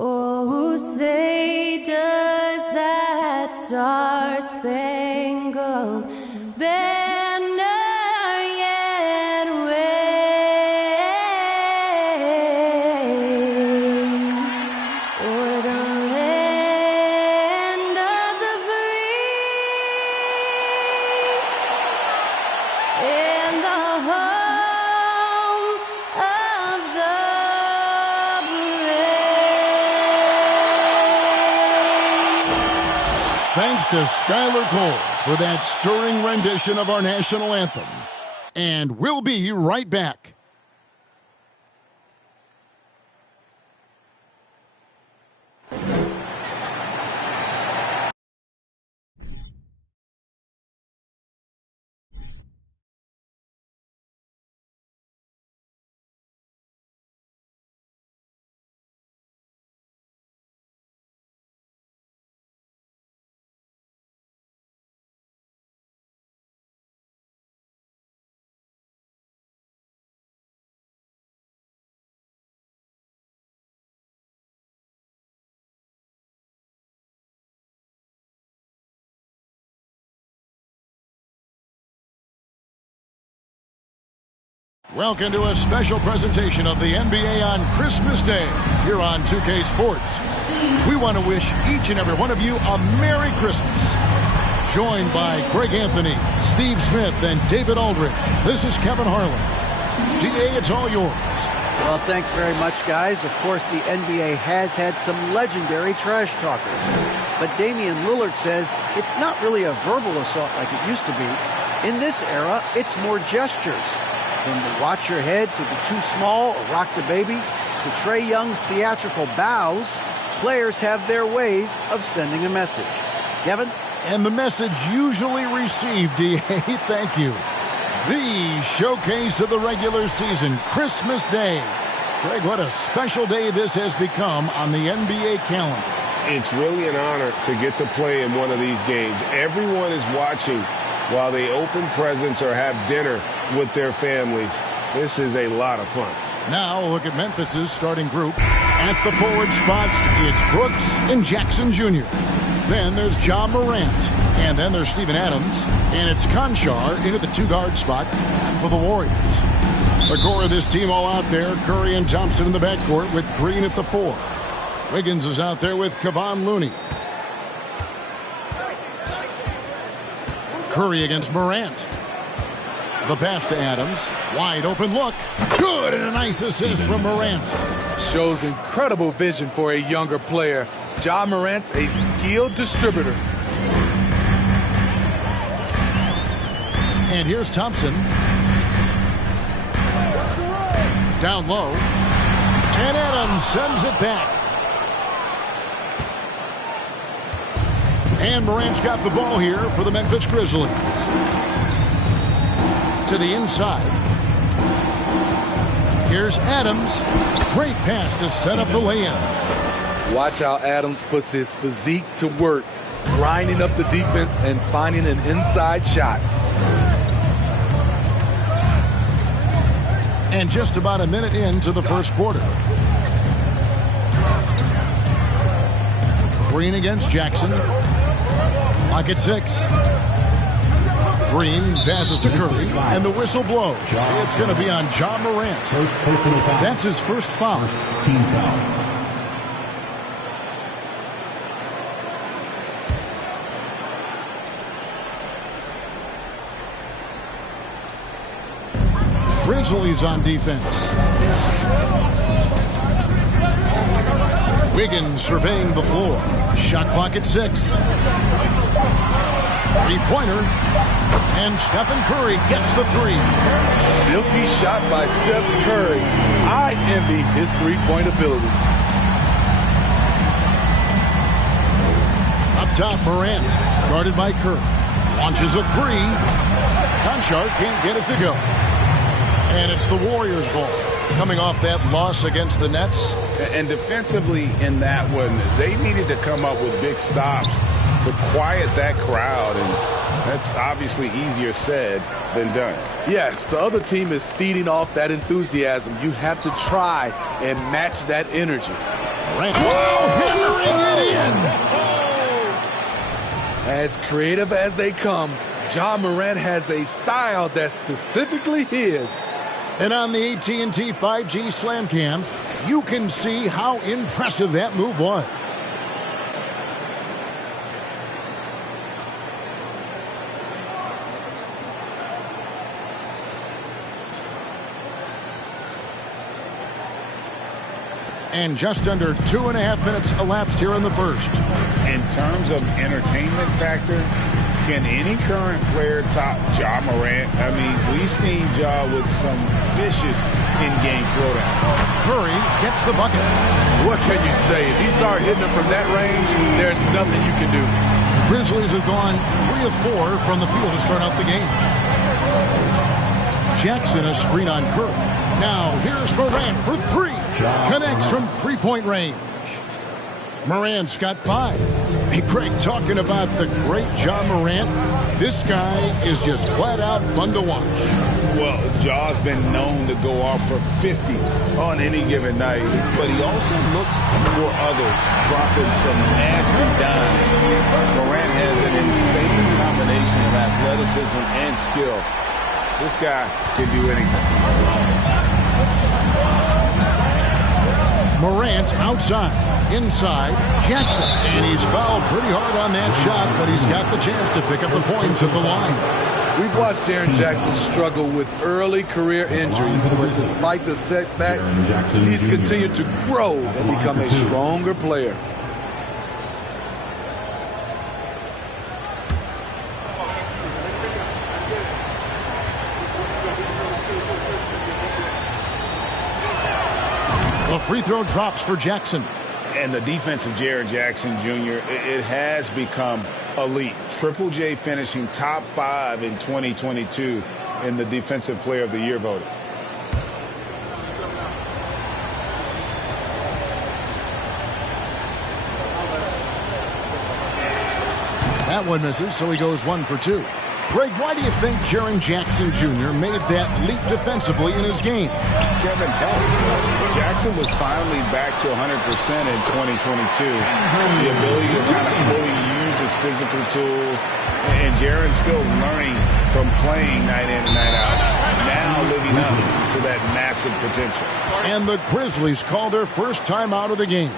Oh, say does that star-spangled banner yet wave o'er the land of the free and the home of the Thanks to Skylar Cole for that stirring rendition of our national anthem. And we'll be right back. Welcome to a special presentation of the NBA on Christmas Day here on 2K Sports. We want to wish each and every one of you a Merry Christmas. Joined by Greg Anthony, Steve Smith, and David Aldridge, this is Kevin Harlan. GA, it's all yours. Well, thanks very much, guys. Of course, the NBA has had some legendary trash talkers. But Damian Lillard says it's not really a verbal assault like it used to be. In this era, it's more gestures. From the watch your head to the too small or rock the baby to Trae Young's theatrical bows, players have their ways of sending a message. Kevin? And the message usually received, DA, thank you. The showcase of the regular season, Christmas Day. Greg, what a special day this has become on the NBA calendar. It's really an honor to get to play in one of these games. Everyone is watching while they open presents or have dinner with their families. This is a lot of fun. Now look at Memphis's starting group. At the forward spots, it's Brooks and Jackson Jr. Then there's John Morant. And then there's Steven Adams. And it's Conchar into the two-guard spot for the Warriors. The core of this team all out there. Curry and Thompson in the backcourt with Green at the 4. Wiggins is out there with Kevon Looney. Curry against Morant. The pass to Adams. Wide open look. Good, and a nice assist from Morant. Shows incredible vision for a younger player. Ja Morant's a skilled distributor. And here's Thompson. Down low. And Adams sends it back. And Morant's got the ball here for the Memphis Grizzlies. To the inside. Here's Adams. Great pass to set up the lay-in. Watch how Adams puts his physique to work, grinding up the defense and finding an inside shot. And just about a minute into the first quarter. Green against Jackson. Lock at 6. Green passes to Curry, and the whistle blows. It's going to be on Ja Morant. That's his first foul. Team foul. Grizzlies on defense. Wiggins surveying the floor. Shot clock at 6. Three-pointer. And Stephen Curry gets the 3. Silky shot by Steph Curry. I envy his three-point abilities. Up top, Morant, guarded by Curry. Launches a 3. Conchar can't get it to go. And it's the Warriors' ball. Coming off that loss against the Nets. And defensively in that one, they needed to come up with big stops to quiet that crowd. And that's obviously easier said than done. Yes, the other team is feeding off that enthusiasm. You have to try and match that energy. Morant, hammering it in. As creative as they come, Ja Morant has a style that's specifically his. And on the AT&T 5G Slam Cam, you can see how impressive that move was. And just under 2.5 minutes elapsed here in the first. In terms of entertainment factor, can any current player top Ja Morant? I mean, we've seen Ja with some vicious in-game throwdown. Curry gets the bucket. What can you say? If he starts hitting them from that range, there's nothing you can do. The Grizzlies have gone 3 of 4 from the field to start out the game. Jackson a screen on Curry. Now here's Morant for 3. Connects from three-point range. Morant's got 5. Hey, Craig, talking about the great Ja Morant, this guy is just flat out fun to watch. Well, Ja's been known to go off for 50 on any given night, but he also looks for others, dropping some nasty dimes. Morant has an insane combination of athleticism and skill. This guy can do anything. Morant outside, inside, Jackson. And he's fouled pretty hard on that shot, but he's got the chance to pick up the points at the line. We've watched Jaren Jackson struggle with early career injuries, but despite the setbacks, he's continued to grow and become a stronger player. The free throw drops for Jackson. And the defense of Jaren Jackson Jr., it has become elite. Triple J finishing top 5 in 2022 in the Defensive Player of the Year voting. That one misses, so he goes 1 for 2. Greg, why do you think Jaren Jackson Jr. made that leap defensively in his game? Kevin, help. Jackson was finally back to 100% in 2022. The ability to kind of fully use his physical tools. And Jaren's still learning from playing night in and night out. Now living up to that massive potential. And the Grizzlies call their first time out of the game.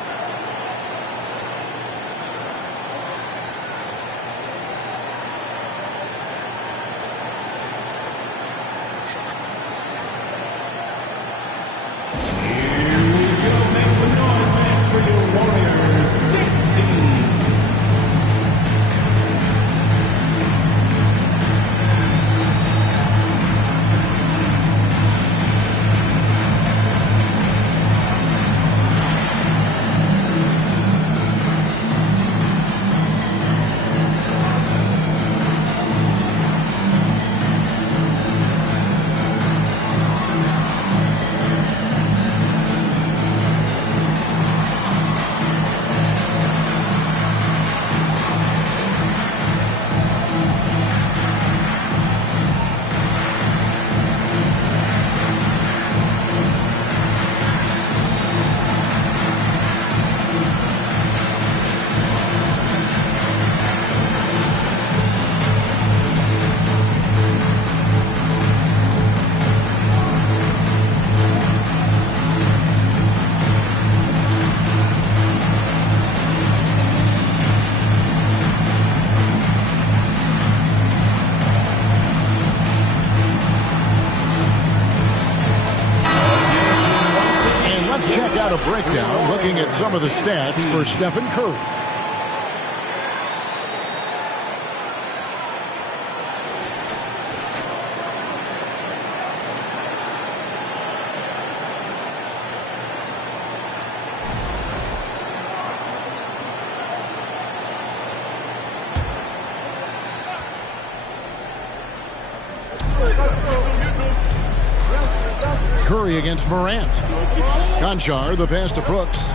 breakdown looking at some of the stats for Stephen Curry. Curry against Morant. Conchar, the pass to Brooks.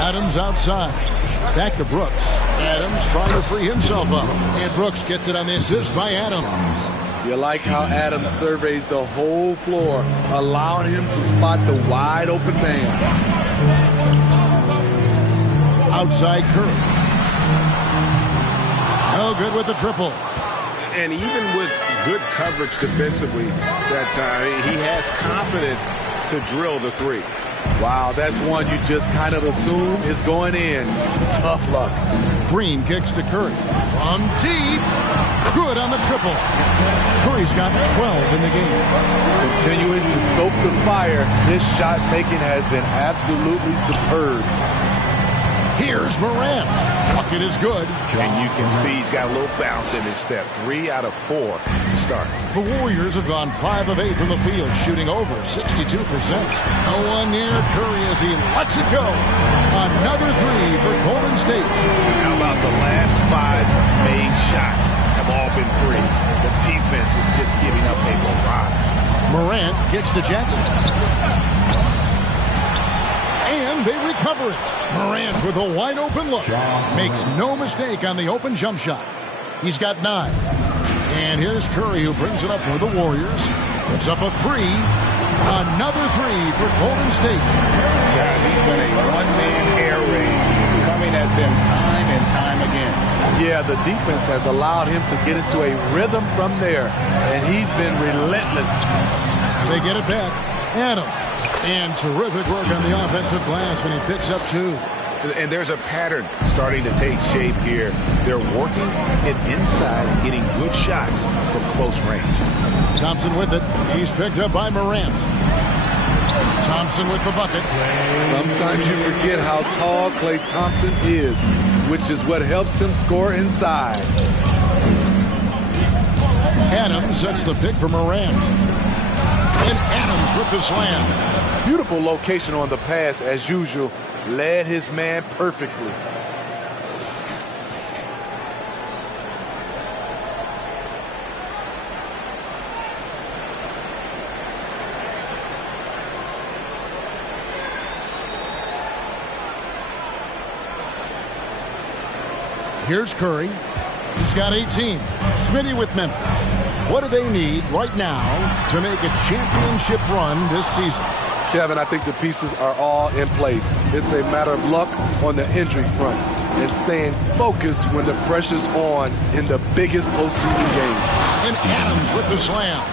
Adams outside. Back to Brooks. Adams trying to free himself up. And Brooks gets it on the assist by Adams. You like how Adams surveys the whole floor, allowing him to spot the wide open man. Outside Curry. No good with the triple. And even with good coverage defensively that time, he has confidence to drill the three. Wow, that's one you just kind of assume is going in. Tough luck. Green kicks to Curry. From deep. Good on the triple. Curry's got 12 in the game. Continuing to stoke the fire, his shot making has been absolutely superb. Here's Morant. Bucket is good. And you can see he's got a little bounce in his step. 3 out of 4 to start. The Warriors have gone 5 of 8 from the field, shooting over 62%. No one near Curry as he lets it go. Another 3 for Golden State. And how about the last 5 made shots have all been threes? The defense is just giving up a barrage. Morant kicks to Jackson. And they recover it. Morant with a wide open look. Makes no mistake on the open jump shot. He's got 9. And here's Curry who brings it up for the Warriors. Puts up a 3. Another 3 for Golden State. Guys, he's been a one-man air raid coming at them time and time again. Yeah, the defense has allowed him to get into a rhythm from there. And he's been relentless. They get it back. Adams. And terrific work on the offensive glass when he picks up 2. And there's a pattern starting to take shape here. They're working it inside and getting good shots from close range. Thompson with it. He's picked up by Morant. Thompson with the bucket. Sometimes you forget how tall Klay Thompson is, which is what helps him score inside. Adams sets the pick for Morant. And Adams with the slam. Beautiful location on the pass, as usual. Led his man perfectly. Here's Curry. He's got 18. Smitty with Memphis. What do they need right now to make a championship run this season? Kevin, I think the pieces are all in place. It's a matter of luck on the injury front and staying focused when the pressure's on in the biggest postseason games. And Adams with the slam.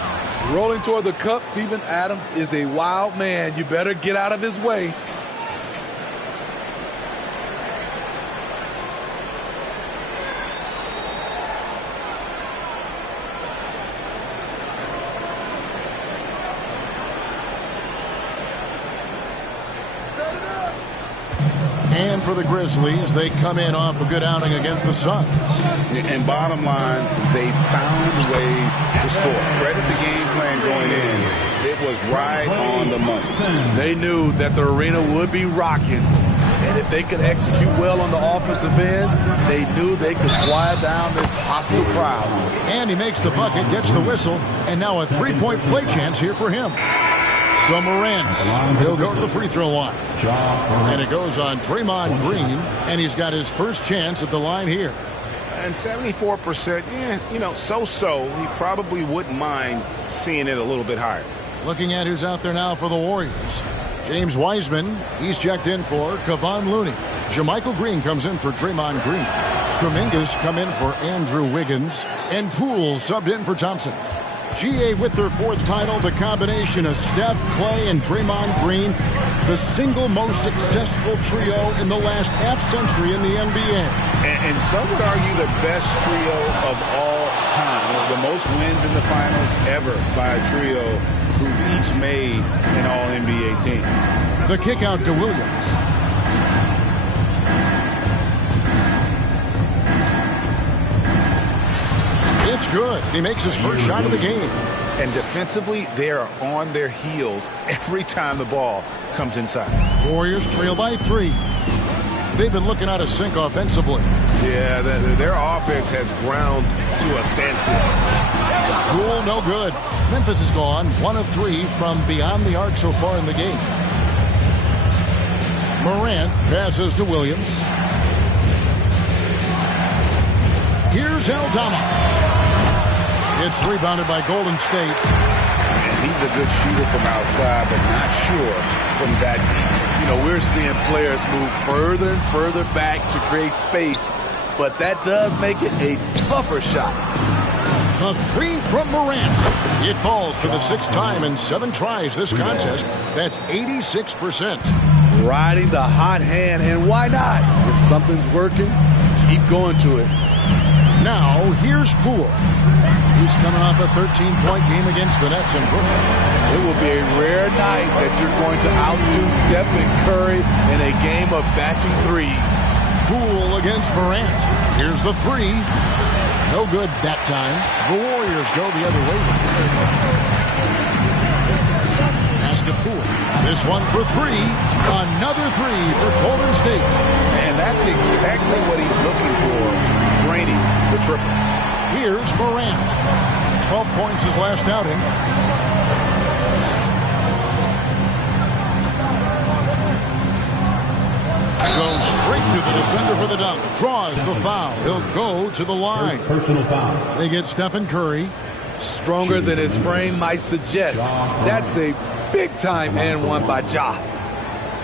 Rolling toward the cup, Steven Adams is a wild man. You better get out of his way. And for the Grizzlies, they come in off a good outing against the Suns. And bottom line, they found ways to score. Credit the game plan going in. It was right on the money. They knew that the arena would be rocking. And if they could execute well on the offensive end, they knew they could quiet down this hostile crowd. And he makes the bucket, gets the whistle, and now a three-point play chance here for him. So Morant, he'll go to the free throw line. And it goes on Draymond Green, and he's got his first chance at the line here. And 74%, so-so. He probably wouldn't mind seeing it a little bit higher. Looking at who's out there now for the Warriors. James Wiseman, he's checked in for Kevon Looney. JaMychal Green comes in for Draymond Green. Kuminga's come in for Andrew Wiggins. And Poole subbed in for Thompson. GA with their 4th title, the combination of Steph, Klay, and Draymond Green, the single most successful trio in the last half-century in the NBA. And some would argue the best trio of all time. The most wins in the finals ever by a trio who've each made an All-NBA team. The kick out to Williams. It's good. He makes his first shot of the game. And defensively, they are on their heels every time the ball comes inside. Warriors trail by 3. They've been looking out of sync offensively. Yeah, their offense has ground to a standstill. Poole, no good. Memphis is gone 1 of 3 from beyond the arc so far in the game. Morant passes to Williams. Here's Aldama. It's rebounded by Golden State. And he's a good shooter from outside, but not sure from that deep. You know, we're seeing players move further and further back to create space, but that does make it a tougher shot. A 3 from Morant. It falls for the 6th time in 7 tries this contest. That's 86%. Riding the hot hand, and why not? If something's working, keep going to it. Now, here's Poole. He's coming off a 13-point game against the Nets in Brooklyn. It will be a rare night that you're going to outdo Stephen Curry in a game of batching threes. Poole against Morant. Here's the 3. No good that time. The Warriors go the other way. Pass to Poole. This one for 3. Another 3 for Golden State. And that's exactly what he's looking for, draining the triple. Here's Morant. 12 points his last outing. Goes straight to the defender for the dunk. Draws the foul. He'll go to the line. Personal foul. They get Stephen Curry. Stronger than his frame might suggest. That's a big-time and one by Ja.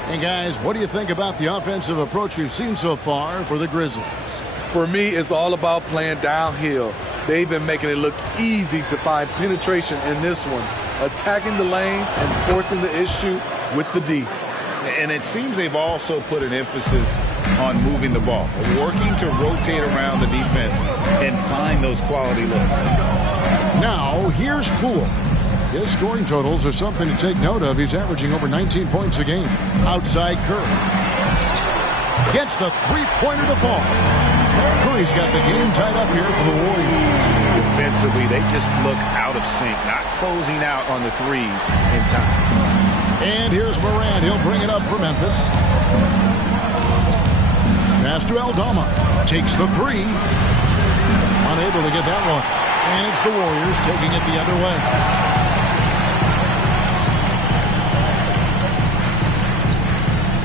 And guys, what do you think about the offensive approach we've seen so far for the Grizzlies? For me, it's all about playing downhill. They've been making it look easy to find penetration in this one, attacking the lanes and forcing the issue with the D. And it seems they've also put an emphasis on moving the ball, working to rotate around the defense and find those quality looks. Now, here's Poole. His scoring totals are something to take note of. He's averaging over 19 points a game. Outside Curry. Gets the three-pointer to fall. Curry's got the game tied up here for the Warriors. Defensively, they just look out of sync, not closing out on the threes in time. And here's Morant. He'll bring it up for Memphis. Pass to Aldama. Takes the 3. Unable to get that one. And it's the Warriors taking it the other way.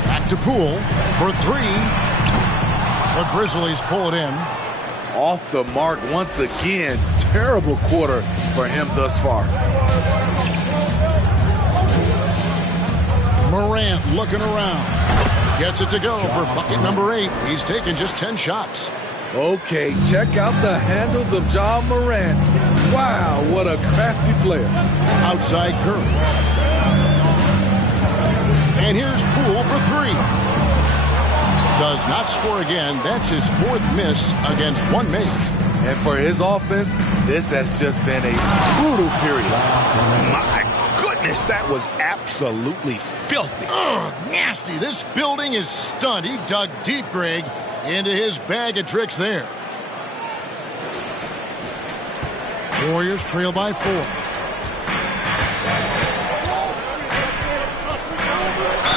Back to Poole for 3. The Grizzlies pull it in. Off the mark once again. Terrible quarter for him thus far. Morant looking around. Gets it to go for bucket number 8. He's taken just 10 shots. Okay, check out the handles of Ja Morant. Wow, what a crafty player. Outside Curry. And here's Poole for 3. Does not score again. That's his 4th miss against 1 make. And for his offense, this has just been a brutal period. My goodness, that was absolutely filthy. Ugh, nasty. This building is stunned. He dug deep, Greg, into his bag of tricks there. Warriors trail by 4.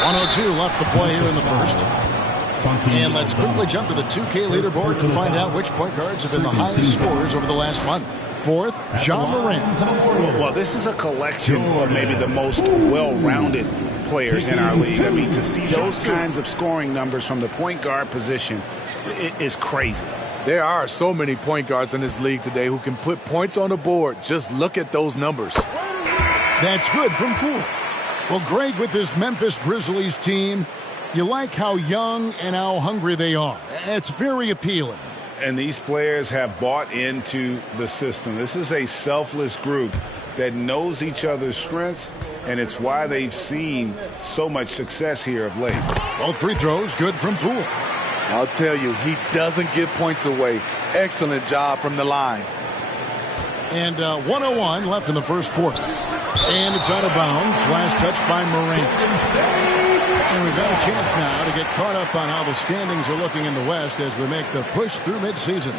102 left to play here in the first. And let's quickly jump to the 2K leaderboard to find out which point guards have been the highest scorers over the last month. 4th, Ja Morant. Well, this is a collection of maybe the most well-rounded players in our league. I mean, to see those kinds of scoring numbers from the point guard position is crazy. There are so many point guards in this league today who can put points on the board. Just look at those numbers. That's good from Poole. Well, Greg, with this Memphis Grizzlies team, you like how young and how hungry they are. It's very appealing. And these players have bought into the system. This is a selfless group that knows each other's strengths, and it's why they've seen so much success here of late. Both free throws good from Poole. I'll tell you, he doesn't give points away. Excellent job from the line. And 101 left in the first quarter. And it's out of bounds. Last touch by Morant. And we've got a chance now to get caught up on how the standings are looking in the West as we make the push through midseason.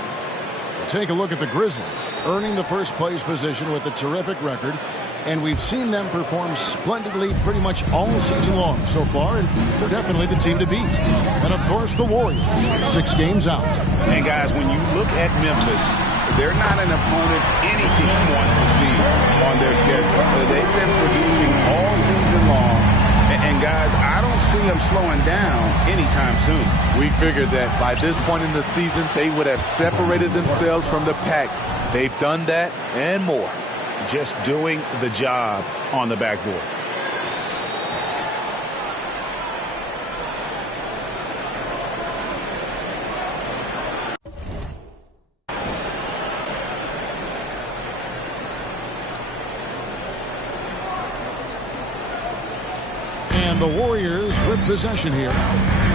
Take a look at the Grizzlies, earning the first place position with a terrific record. And we've seen them perform splendidly pretty much all season long so far, and they're definitely the team to beat. And, of course, the Warriors, 6 games out. And, guys, when you look at Memphis, they're not an opponent any team wants to see on their schedule. They've been producing all season long. And, guys, I don't see them slowing down anytime soon. We figured that by this point in the season, they would have separated themselves from the pack. They've done that and more. Just doing the job on the backboard. And the Warriors with possession here.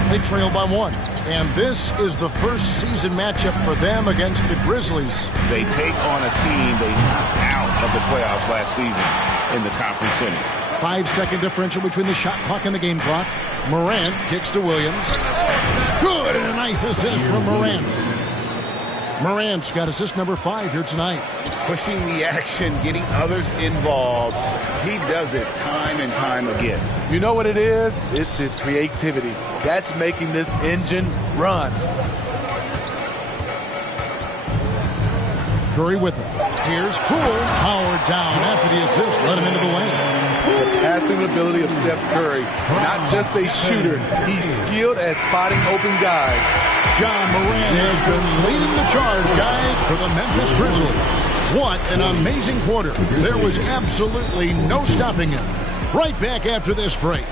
They trail by 1. And this is the first season matchup for them against the Grizzlies. They take on a team they knocked out of the playoffs last season in the conference semis. 5-second differential between the shot clock and the game clock. Morant kicks to Williams. Good, and a nice assist from Morant. Morant's got assist number 5 here tonight. Pushing the action, getting others involved. He does it time and time again. You know what it is? It's his creativity. That's making this engine run. Curry with him. Here's Poole. Powered down after the assist. Let him into the lane. The passing ability of Steph Curry. Not just a shooter. He's skilled at spotting open guys. John Morant has been leading the charge, guys, for the Memphis Grizzlies. What an amazing quarter. There was absolutely no stopping him. Right back after this break.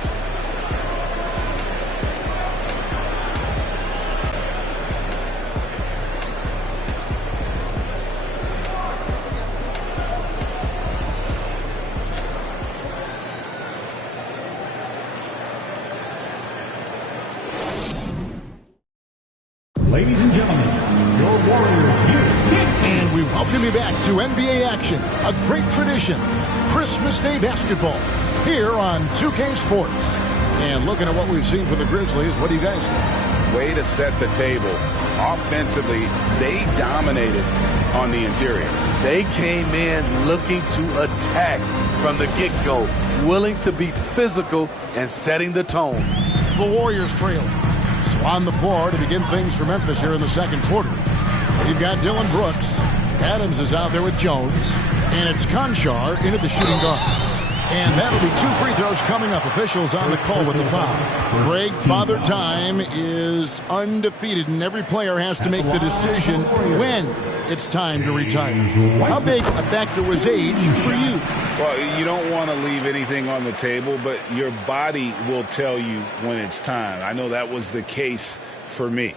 Ladies and gentlemen, your Warriors here. And we welcome you back to NBA action, a great tradition, Christmas Day basketball, here on 2K Sports. And looking at what we've seen from the Grizzlies, what do you guys think? Way to set the table. Offensively, they dominated on the interior. They came in looking to attack from the get-go, willing to be physical and setting the tone. The Warriors trail. So on the floor to begin things for Memphis here in the second quarter. We've got Dylan Brooks. Adams is out there with Jones. And it's Conchar in at the shooting guard. And that'll be 2 free throws coming up. Officials on the call with the foul. Greg, Father Time is undefeated, and every player has to make the decision when it's time to retire. How big a factor was age for you? Well, you don't want to leave anything on the table, but your body will tell you when it's time. I know that was the case for me.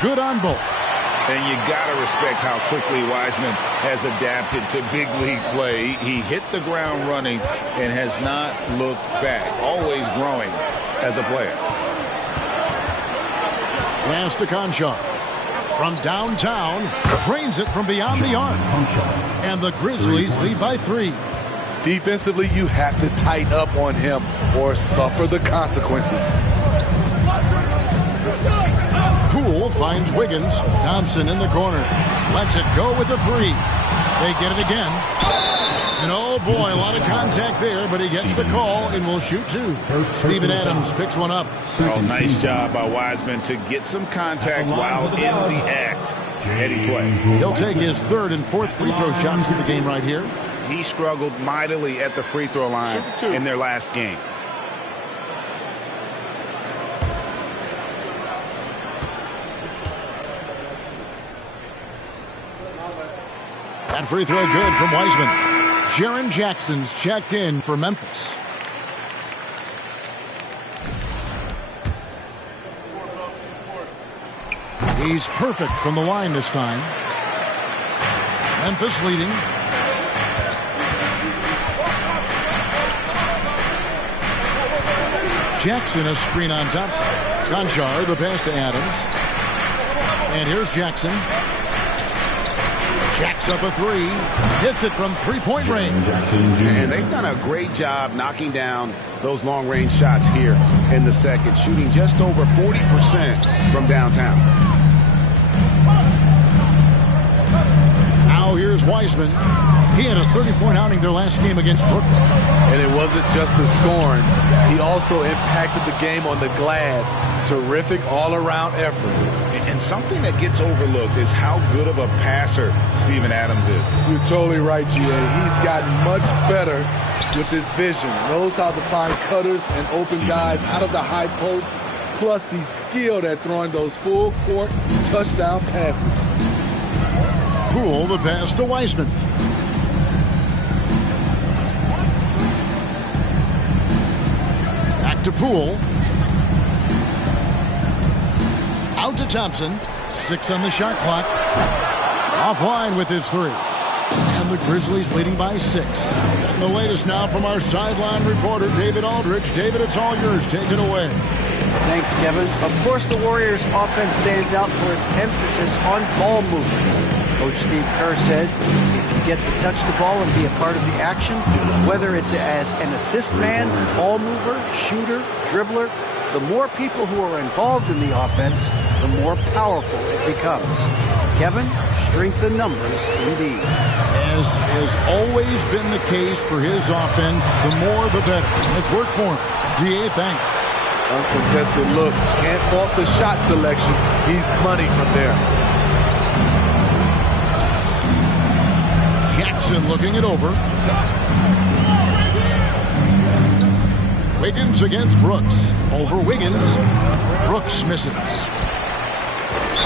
Good on both. And you got to respect how quickly Wiseman has adapted to big league play. He hit the ground running and has not looked back, always growing as a player. Pass to Conchar. From downtown, drains it from beyond the arc. And the Grizzlies lead by 3. Defensively, you have to tighten up on him or suffer the consequences. Poole finds Wiggins. Thompson in the corner. Lets it go with the 3. They get it again. And oh boy, a lot of contact there, but he gets the call and will shoot 2. Steven Adams picks one up. Oh, nice job by Wiseman to get some contact while in the act. Heady play. He'll take his 3rd and 4th free throw shots of the game right here. He struggled mightily at the free throw line in their last game. That free throw good from Wiseman. Jaren Jackson's checked in for Memphis. He's perfect from the line this time. Memphis leading. Jackson a screen on Thompson. Conchar the pass to Adams. And here's Jackson. Jacks up a three. Hits it from three-point range. And they've done a great job knocking down those long-range shots here in the second, shooting just over 40% from downtown. Now here's Wiseman. He had a 30-point outing their last game against Brooklyn. And it wasn't just the scoring. He also impacted the game on the glass. Terrific all-around effort. And something that gets overlooked is how good of a passer Steven Adams is. You're totally right, G.A. He's gotten much better with his vision. Knows how to find cutters and open guys out of the high post. Plus, he's skilled at throwing those full-court touchdown passes. Poole the pass to Wiseman. Back to Poole. Out to Thompson. 6 on the shot clock. Offline with his three. And the Grizzlies leading by 6. And the latest now from our sideline reporter, David Aldridge. David, it's all yours. Take it away. Thanks, Kevin. Of course, the Warriors' offense stands out for its emphasis on ball movement. Coach Steve Kerr says if you get to touch the ball and be a part of the action, whether it's as an assist man, ball mover, shooter, dribbler, the more people who are involved in the offense, the more powerful it becomes. Kevin, strength in numbers indeed. As has always been the case for his offense, the more the better. It's worked for him. DA, thanks. Uncontested look. Can't fault the shot selection. He's money from there. Jackson looking it over. Wiggins against Brooks. Over Wiggins. Brooks misses.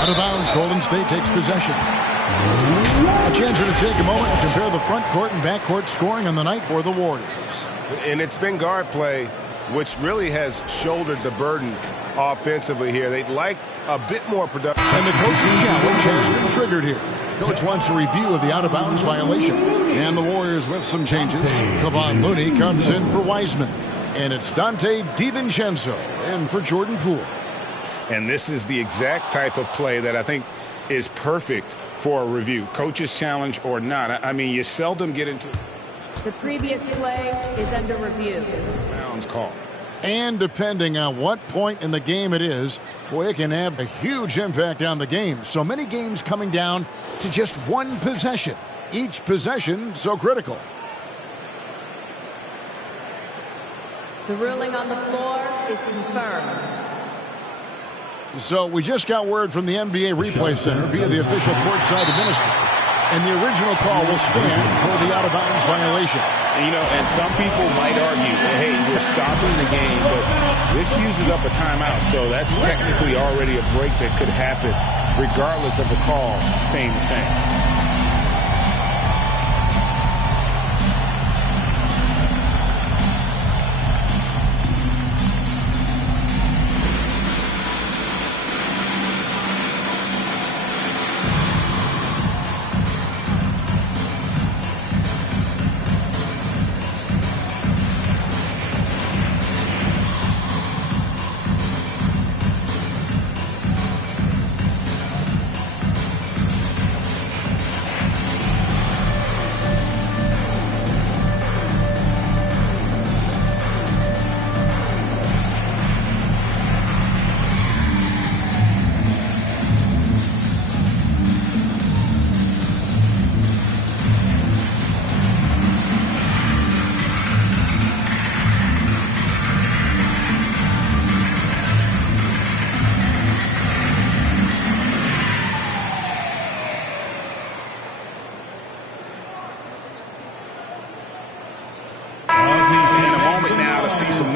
Out of bounds, Golden State takes possession. A chance to take a moment and compare the front court and back court scoring on the night for the Warriors. And it's been guard play, which really has shouldered the burden offensively here. They'd like a bit more production. And the coaching challenge has been triggered here. Coach wants a review of the out-of-bounds violation. And the Warriors with some changes. Kevon Looney comes in for Wiseman. And it's Dante DiVincenzo in for Jordan Poole. And this is the exact type of play that I think is perfect for a review. Coach's challenge or not. I mean, you seldom get into the previous play is under review. Bounds call. And depending on what point in the game it is, boy, it can have a huge impact on the game. So many games coming down to just one possession. Each possession so critical. The ruling on the floor is confirmed. So we just got word from the NBA Replay Center via the official courtside administrator. And the original call will stand for the out-of-bounds violation. You know, and some people might argue, hey, we're stopping the game, but this uses up a timeout. So that's technically already a break that could happen regardless of the call staying the same.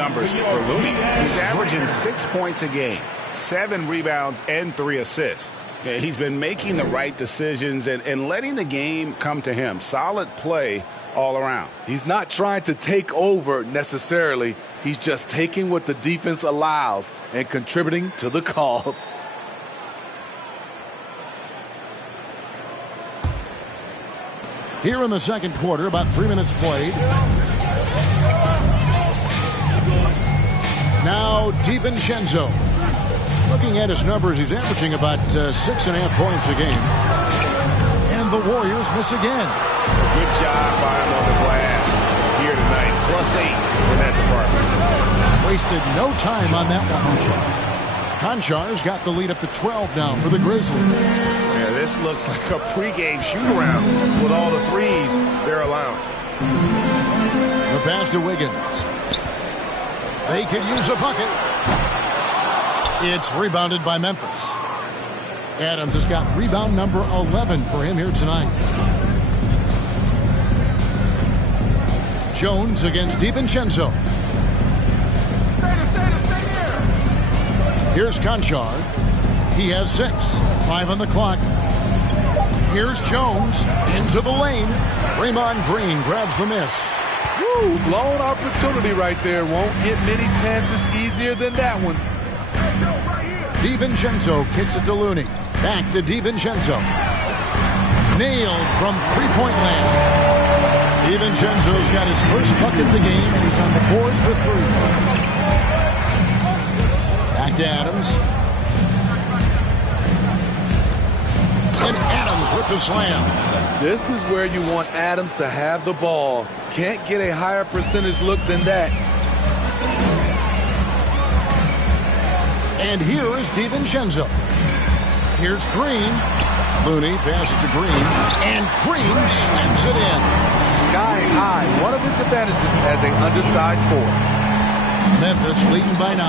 numbers for Looney. He's averaging 6 points a game, 7 rebounds, and 3 assists. Yeah, he's been making the right decisions and letting the game come to him. Solid play all around. He's not trying to take over necessarily. He's just taking what the defense allows and contributing to the cause. Here in the second quarter, about 3 minutes played. Now DiVincenzo. Looking at his numbers, he's averaging about 6.5 points a game. And the Warriors miss again. Good job by him on the glass here tonight. +8 in that department. Wasted no time on that one. Konchar's got the lead up to 12 now for the Grizzlies. Yeah, this looks like a pregame shoot-around with all the threes they're allowing. The pass to Wiggins. They could use a bucket. It's rebounded by Memphis. Adams has got rebound number 11 for him here tonight. Jones against DiVincenzo. Here's Konchar. He has 6. 5 on the clock. Here's Jones into the lane. Draymond Green grabs the miss. Woo, blown opportunity right there. Won't get many chances easier than that one. DiVincenzo kicks it to Looney. Back to DiVincenzo. Nailed from three-point land. DiVincenzo's got his first bucket of the game, and he's on the board for 3. Back to Adams. And Adams with the slam. This is where you want Adams to have the ball. Can't get a higher percentage look than that. And here is DiVincenzo. Here's Green. Looney passes to Green. And Green slams it in. Sky high. One of his advantages as an undersized forward. Memphis leading by 9.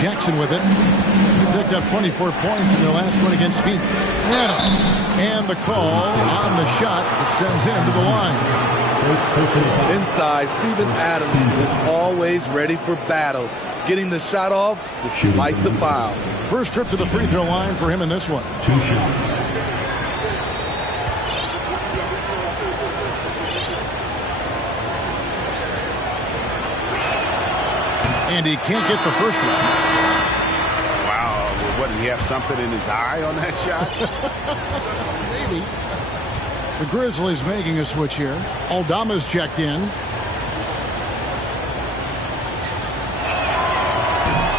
Jackson with it. He picked up 24 points in their last one against Phoenix. Adams. And the call on the shot that sends him to the line. Inside, Steven Adams is always ready for battle. Getting the shot off despite the foul. First trip to the free throw line for him in this one. 2 shots. And he can't get the first one. Wow. What, did he have something in his eye on that shot? Maybe. The Grizzlies making a switch here. Aldama's checked in.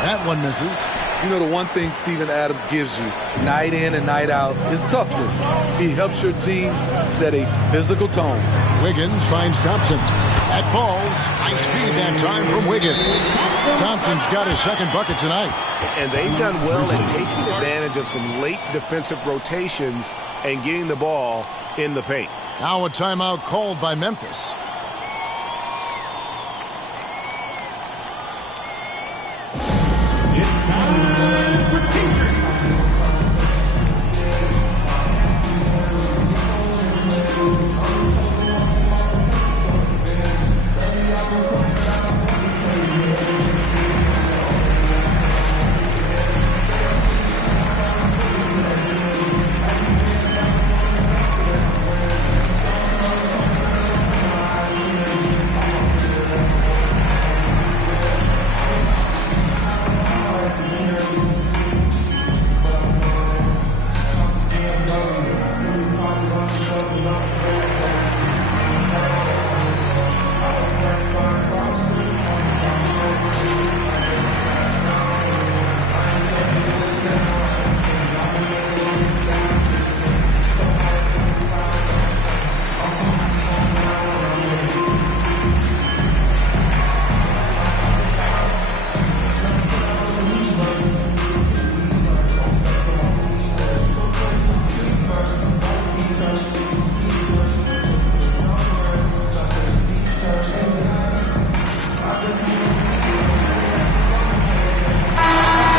That one misses. You know, the one thing Steven Adams gives you, night in and night out, is toughness. He helps your team set a physical tone. Wiggins finds Thompson. That falls. Nice feed that time from Wiggins. Thompson's got his second bucket tonight. And they've done well in taking advantage of some late defensive rotations and getting the ball in the paint. Now a timeout called by Memphis. It's time for teachers.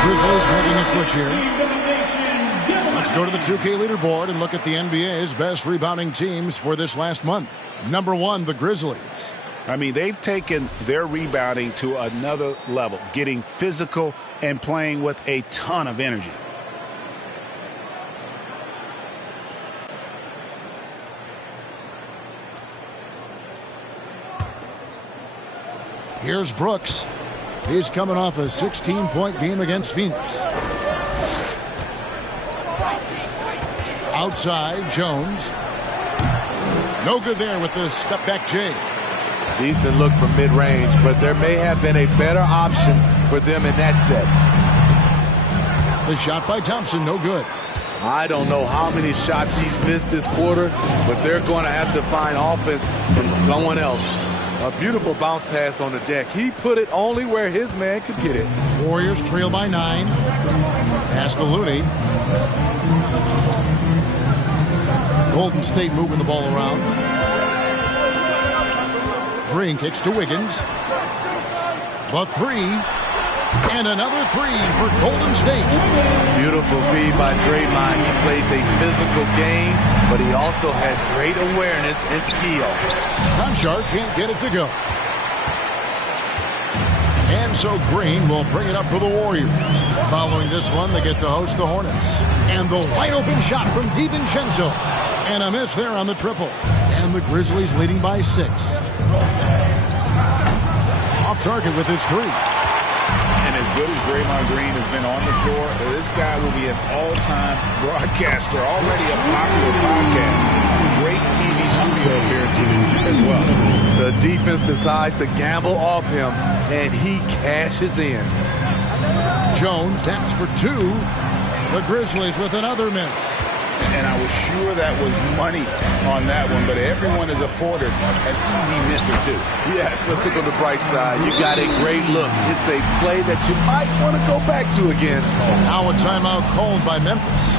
Grizzlies making a switch here. Let's go to the 2K leaderboard and look at the NBA's best rebounding teams for this last month. Number 1, the Grizzlies. I mean, they've taken their rebounding to another level, getting physical and playing with a ton of energy. Here's Brooks. He's coming off a 16-point game against Phoenix. Outside, Jones. No good there with the step-back J. Decent look from mid-range, but there may have been a better option for them in that set. The shot by Thompson, no good. I don't know how many shots he's missed this quarter, but they're going to have to find offense from someone else. A beautiful bounce pass on the deck. He put it only where his man could get it. Warriors trail by 9. Pass to Looney. Golden State moving the ball around. Green kicks to Wiggins. The 3. And another 3 for Golden State. Beautiful feed by Draymond. He plays a physical game, but he also has great awareness and skill. Conchar can't get it to go. And so Green will bring it up for the Warriors. Following this one, they get to host the Hornets. And the wide open shot from DiVincenzo. And a miss there on the triple. And the Grizzlies leading by 6. Off target with his 3. As good as Draymond Green has been on the floor, this guy will be an all-time broadcaster, already a popular podcast. Great TV studio appearances as well. The defense decides to gamble off him, and he cashes in. Jones, that's for 2. The Grizzlies with another miss. And I was sure that was money on that one, but everyone is afforded an easy misser, too. Yes, let's look on the bright side. You got a great look. It's a play that you might want to go back to again. Now a timeout called by Memphis.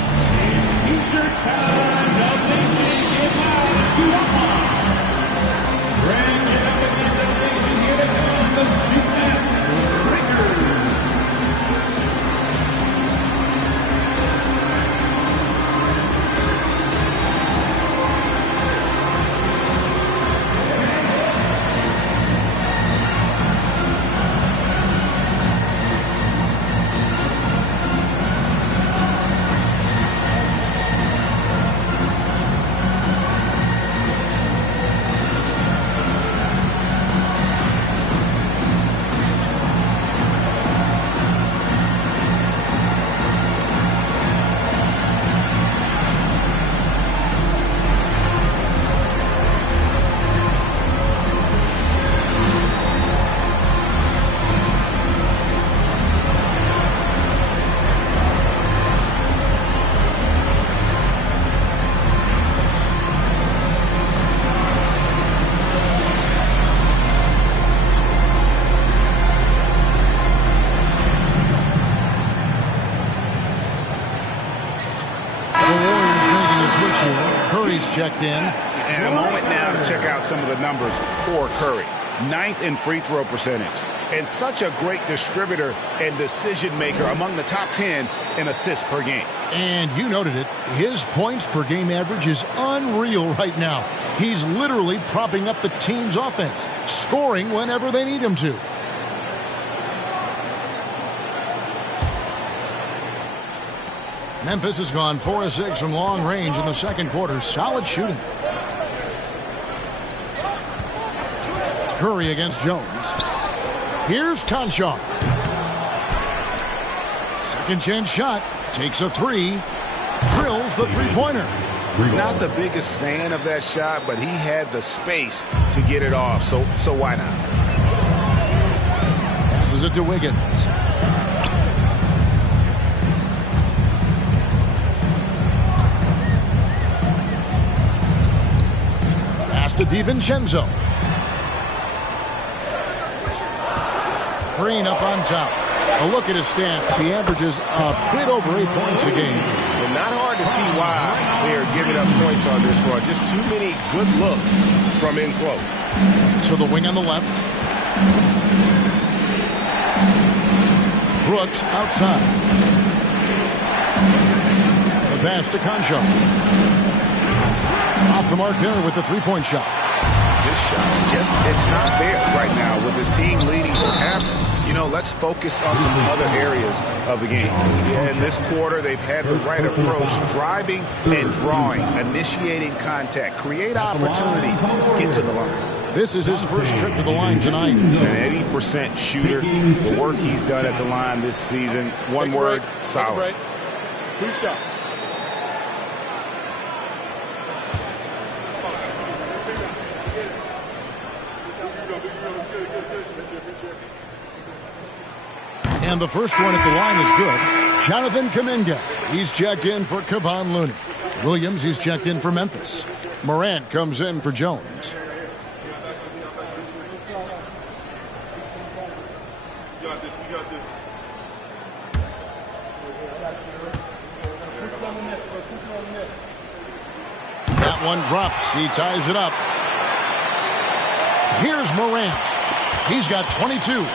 Checked in. And a moment now to check out some of the numbers for Curry. 9th in free throw percentage. And such a great distributor and decision maker, among the top 10 in assists per game. And you noted it. His points per game average is unreal right now. He's literally propping up the team's offense, scoring whenever they need him to. Memphis has gone 4 of 6 from long range in the second quarter. Solid shooting. Curry against Jones. Here's Conchar. Second chance shot. Takes a 3. Drills the three-pointer. Not the biggest fan of that shot, but he had the space to get it off, so why not? Passes it to Wiggins. To DiVincenzo. Green up on top. A look at his stats. He averages a bit over 8 points a game. And not hard to see why they are giving up points on this run. Just too many good looks from in close. To the wing on the left. Brooks outside. The pass to Conchar. Off the mark there with the three-point shot. This shot's it's not there right now with his team leading. Perhaps, let's focus on some other areas of the game. Yeah, in this quarter, they've had the right approach, driving and drawing, initiating contact, create opportunities, get to the line. This is his first trip to the line tonight. An 80% shooter. The work he's done at the line this season, one word, solid. 2 shots. And the first one at the line is good. Jonathan Kuminga. He's checked in for Kevon Looney. Williams, he's checked in for Memphis. Morant comes in for Jones. That one drops. He ties it up. Here's Morant. He's got 22.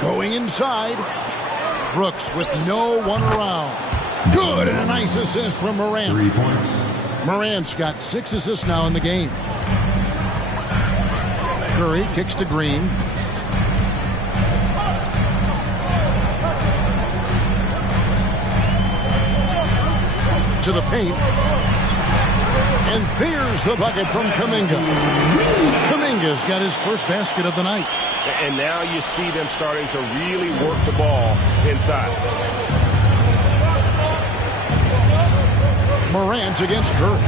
Going inside. Brooks with no one around. Good, and a nice assist from Morant. 3 points. Morant's got 6 assists now in the game. Curry kicks to Green. To the paint. And there's the bucket from Kuminga. Kuminga's got his first basket of the night. And now you see them starting to really work the ball inside. Morant against Curry.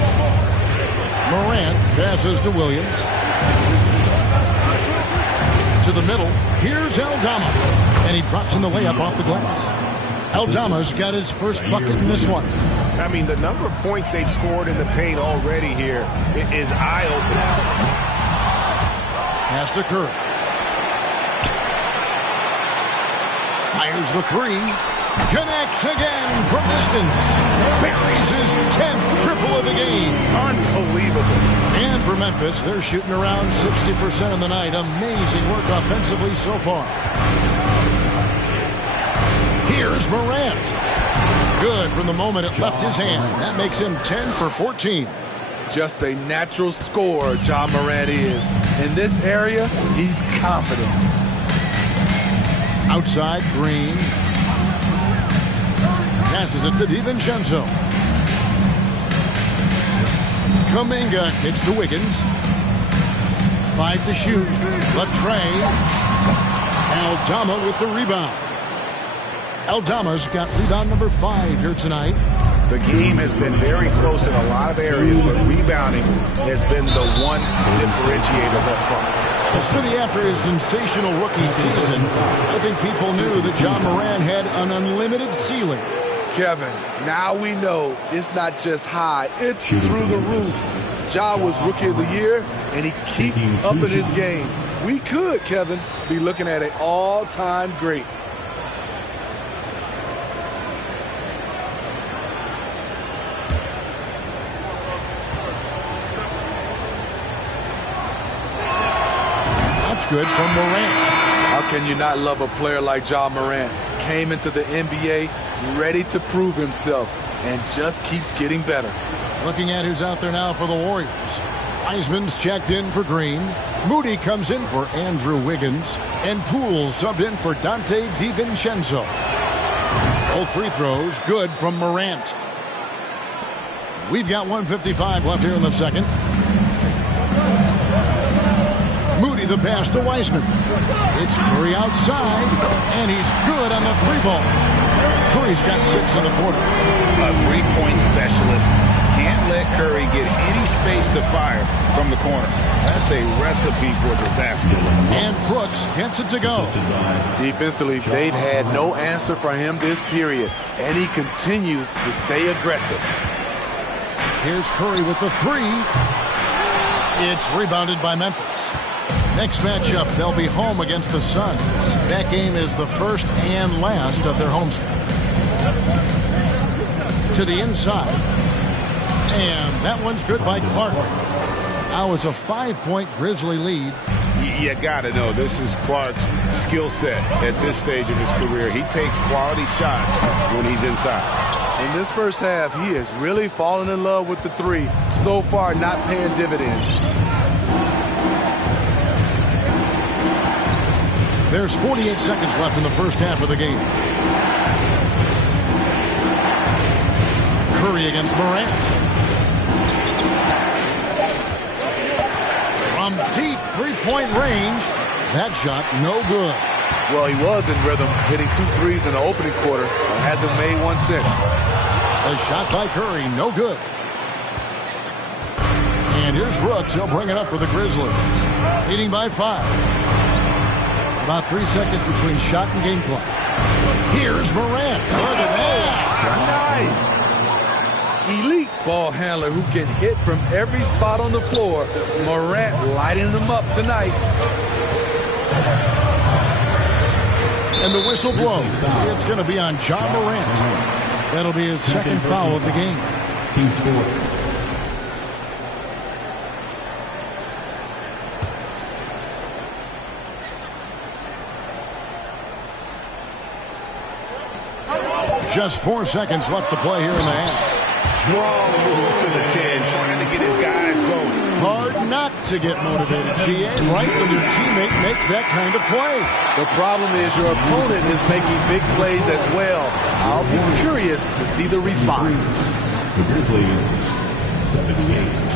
Morant passes to Williams. To the middle. Here's Aldama. And he drops in the layup off the glass. Aldama's got his first bucket in this one. I mean, the number of points they've scored in the paint already here is eye-opening. Pass to Curry. Fires the three. Connects again from distance. Buries his 10th triple of the game. Unbelievable. And for Memphis, they're shooting around 60% of the night. Amazing work offensively so far. Here's Morant. Good from the moment it left his hand. That makes him 10 for 14. Just a natural scorer, John Morant is. In this area, he's confident. Outside, Green. Passes it to DiVincenzo. Kuminga kicks to Wiggins. 5 to shoot. Latrey. Aldama with the rebound. Aldama's got rebound number 5 here tonight. The game has been very close in a lot of areas, but rebounding has been the one differentiator thus far. Smitty, after his sensational rookie season, I think people knew that John Morant had an unlimited ceiling. Kevin, now we know it's not just high, it's through the roof. Ja was Rookie of the Year, and he keeps up in his game. We could, Kevin, be looking at an all-time great. Good from Morant. How can you not love a player like Ja Morant? Came into the NBA ready to prove himself and just keeps getting better. Looking at who's out there now for the Warriors. Wiseman's checked in for Green. Moody comes in for Andrew Wiggins. And Poole subbed in for Dante DiVincenzo. Both free throws good from Morant. We've got 1:55 left here in the second. Moody the pass to Wiseman. It's Curry outside, and he's good on the 3-ball. Curry's got 6 in the quarter. A 3-point specialist can't let Curry get any space to fire from the corner. That's a recipe for disaster. And Brooks gets it to go. Defensively, they've had no answer for him this period, and he continues to stay aggressive. Here's Curry with the 3. It's rebounded by Memphis. Next matchup, they'll be home against the Suns. That game is the first and last of their homestand. To the inside. And that one's good by Clark. Now it's a 5-point Grizzly lead. You got to know, this is Clark's skill set at this stage of his career. He takes quality shots when he's inside. In this first half, he has really fallen in love with the 3. So far, not paying dividends. There's 48 seconds left in the first half of the game. Curry against Morant. From deep 3-point range. That shot no good. Well, he was in rhythm, hitting 2 threes in the opening quarter, and hasn't made one since. A shot by Curry, no good. And here's Brooks. He'll bring it up for the Grizzlies. Leading by 5. About 3 seconds between shot and game clock. Here's Morant. Look at that. Nice. Elite ball handler who can hit from every spot on the floor. Morant lighting them up tonight. And the whistle blows. It's going to be on John Morant. That'll be his second foul of the game. Team score. Just 4 seconds left to play here in the half. Strong move to the 10, trying to get his guys going. Hard not to get motivated, GA, right when your teammate makes that kind of play. The problem is your opponent is making big plays as well. I'll be curious to see the response. The Grizzlies, 78.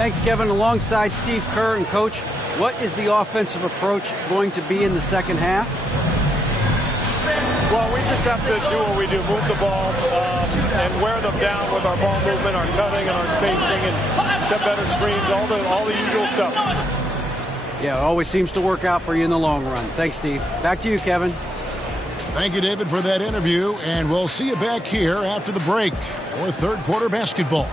Thanks, Kevin. Alongside Steve Kerr and Coach, what is the offensive approach going to be in the second half? Well, we just have to do what we do, move the ball and wear them down with our ball movement, our cutting, and our spacing, and set better screens, all the usual stuff. Yeah, it always seems to work out for you in the long run. Thanks, Steve. Back to you, Kevin. Thank you, David, for that interview, and we'll see you back here after the break for third quarter basketball.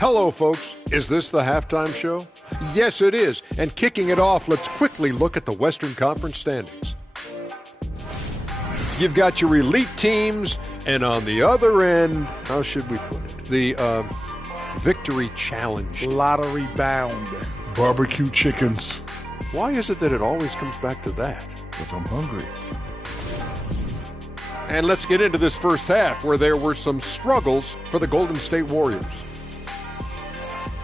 Hello, folks. Is this the halftime show? Yes, it is. And kicking it off, let's quickly look at the Western Conference standings. You've got your elite teams, and on the other end, how should we put it? The victory challenge. Lottery bound. Barbecue chickens. Why is it that it always comes back to that? Because I'm hungry. And let's get into this first half, where there were some struggles for the Golden State Warriors.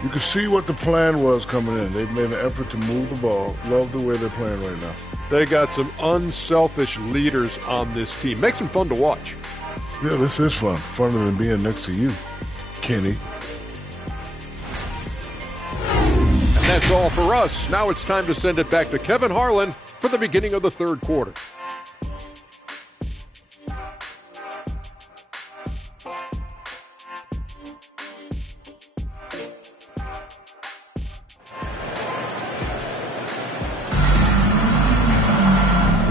You can see what the plan was coming in. They've made an effort to move the ball. Love the way they're playing right now. They got some unselfish leaders on this team. Makes them fun to watch. Yeah, this is fun. Funner than being next to you, Kenny. And that's all for us. Now it's time to send it back to Kevin Harlan for the beginning of the third quarter.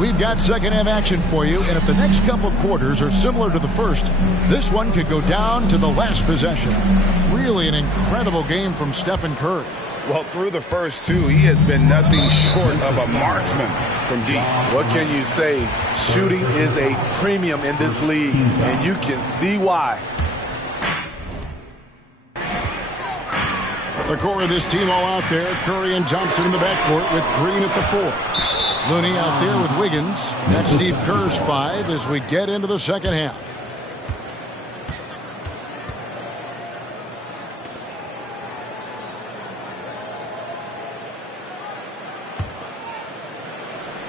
We've got second half action for you, and if the next couple quarters are similar to the first, this one could go down to the last possession. Really an incredible game from Stephen Curry. Well, through the first two, he has been nothing short of a marksman from deep. What can you say? Shooting is a premium in this league, and you can see why. The core of this team all out there. Curry and Thompson in the backcourt with Green at the 4. Looney out there with Wiggins. That's Steve Kerr's 5 as we get into the second half.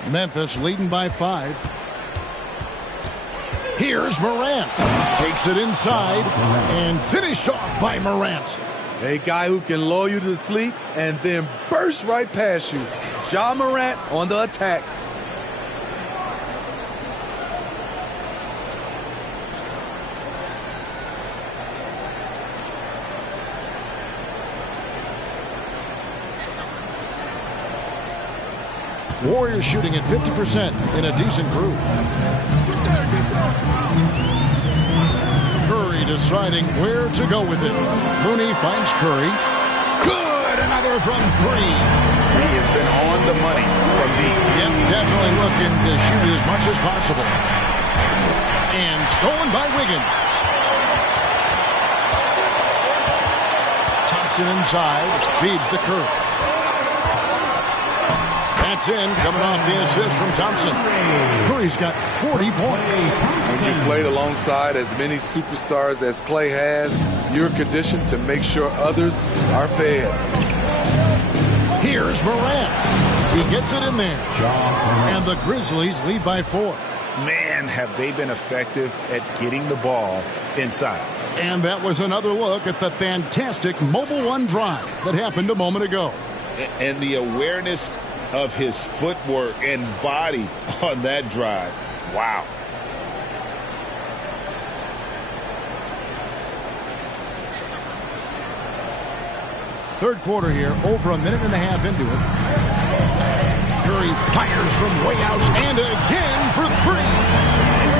Memphis leading by 5. Here's Morant. Takes it inside and finished off by Morant. A guy who can lull you to sleep and then burst right past you. Ja Morant on the attack. Warriors shooting at 50% in a decent group. Curry deciding where to go with it. Looney finds Curry. Good! Another from 3. He has been on the money from deep. Yep, definitely looking to shoot it as much as possible. And stolen by Wiggins. Thompson inside, feeds to Curry. That's in, coming off the assist from Thompson. Curry's got 40 points. When you played alongside as many superstars as Clay has, you're conditioned to make sure others are fed. Here's Morant. He gets it in there. And the Grizzlies lead by 4. Man, have they been effective at getting the ball inside. And that was another look at the fantastic Mobile One drive that happened a moment ago. And the awareness of his footwork and body on that drive. Wow. Third quarter here, over a minute and a half into it. Curry fires from way out and again for three.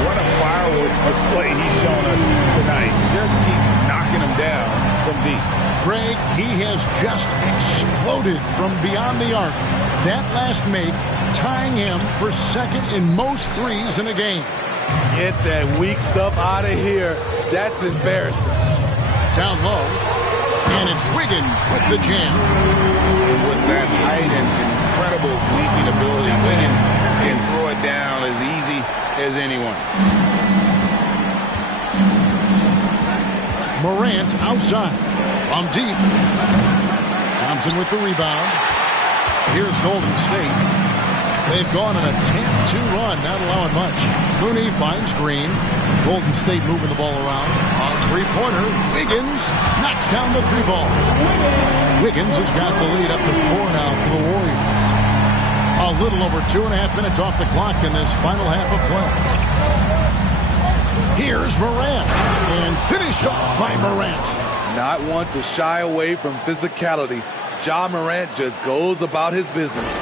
What a fireworks display he's shown us tonight. Just keeps knocking him down from deep. Craig, he has just exploded from beyond the arc. That last make tying him for second in most threes in a game. Get that weak stuff out of here. That's embarrassing. Down low. And it's Wiggins with the jam. And with that height and incredible leaping ability, Wiggins can throw it down as easy as anyone. Morant outside. From deep. Thompson with the rebound. Here's Golden State. They've gone on a 10-2 run, not allowing much. Looney finds Green. Golden State moving the ball around. On three-pointer, Wiggins knocks down the three ball. Wiggins has got the lead up to 4 now for the Warriors. A little over 2.5 minutes off the clock in this final half of play. Here's Morant. And finished off by Morant. Not one to shy away from physicality. Ja Morant just goes about his business.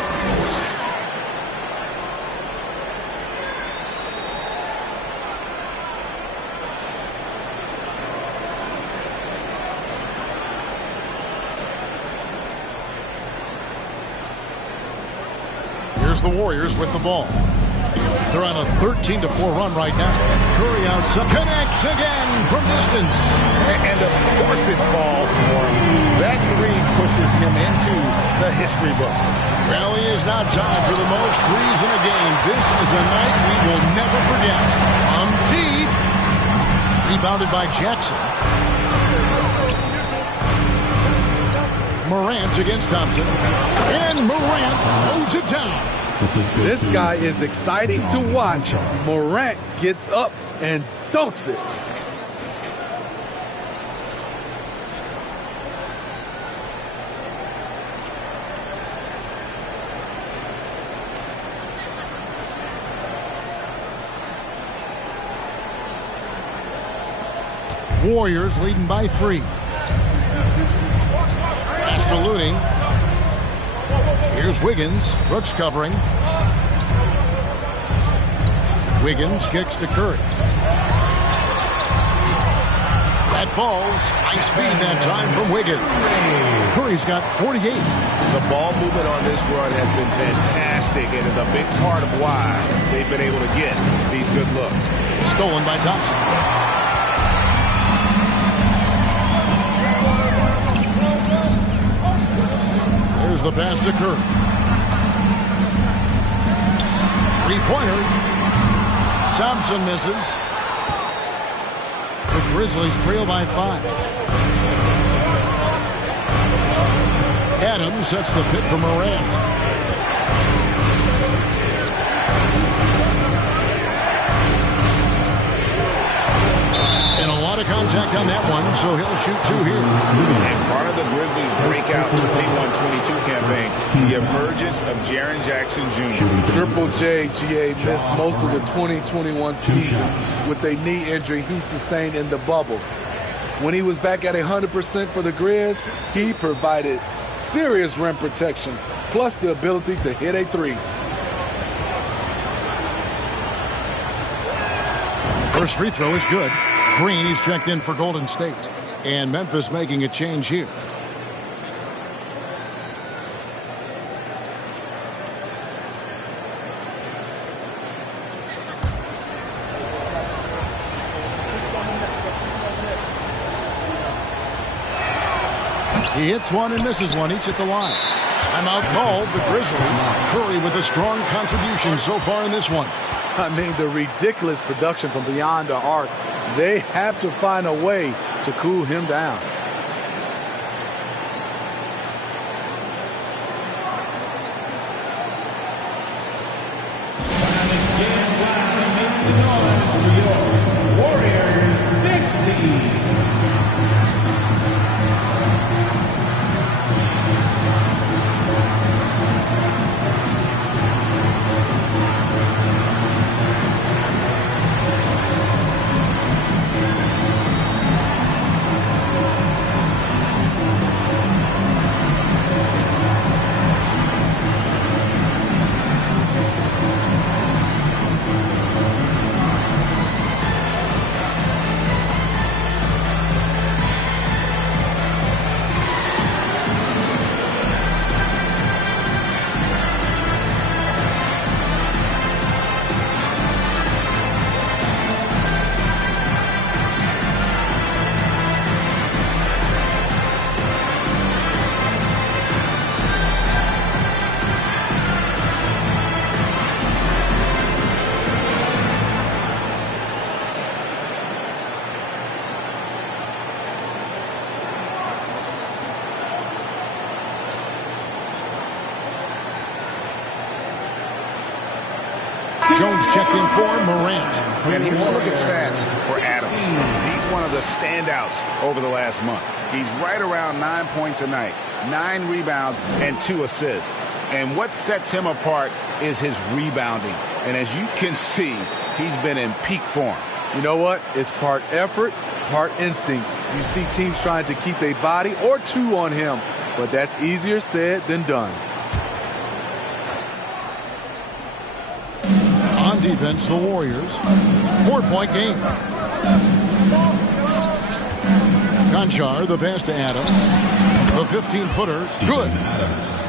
Here's the Warriors with the ball. They're on a 13-4 run right now. Curry outside. Connects again from distance. And of course it falls for him. That three pushes him into the history book. Well, he is now tied for the most threes in a game. This is a night we will never forget. Deep. Rebounded by Jackson. Morant against Thompson. And Morant throws it down. This guy is exciting to watch. Morant gets up and dunks it. Warriors leading by 3. Pass to Looney. Here's Wiggins. Brooks covering. Wiggins kicks to Curry. That ball's nice feed that time from Wiggins. Curry's got 48. The ball movement on this run has been fantastic and is a big part of why they've been able to get these good looks. Stolen by Thompson. There's the pass to Curry. Three-pointer. Thompson misses. The Grizzlies trail by 5. Adams sets the pick for Morant. And a lot of contact on that one, so he'll shoot 2 here. And part of the Grizzlies' breakout 21-22 campaign, the emergence of Jaren Jackson Jr. Triple J, GA, missed most of the 2021 season with a knee injury he sustained in the bubble. When he was back at 100% for the Grizz, he provided serious rim protection, plus the ability to hit a three. First free throw is good. Green, he's checked in for Golden State. And Memphis making a change here. He hits one and misses one, each at the line. Timeout called, the Grizzlies. Curry with a strong contribution so far in this one. I mean, the ridiculous production from beyond the arc. They have to find a way to cool him down. Jones checked in for Morant. And here's a look at stats for Adams. He's one of the standouts over the last month. He's right around 9 points a night, 9 rebounds, and 2 assists. And what sets him apart is his rebounding. And as you can see, he's been in peak form. You know what? It's part effort, part instincts. You see teams trying to keep a body or two on him, but that's easier said than done. On defense, the Warriors. 4-point game. Conchar, the pass to Adams. The 15-footer, good.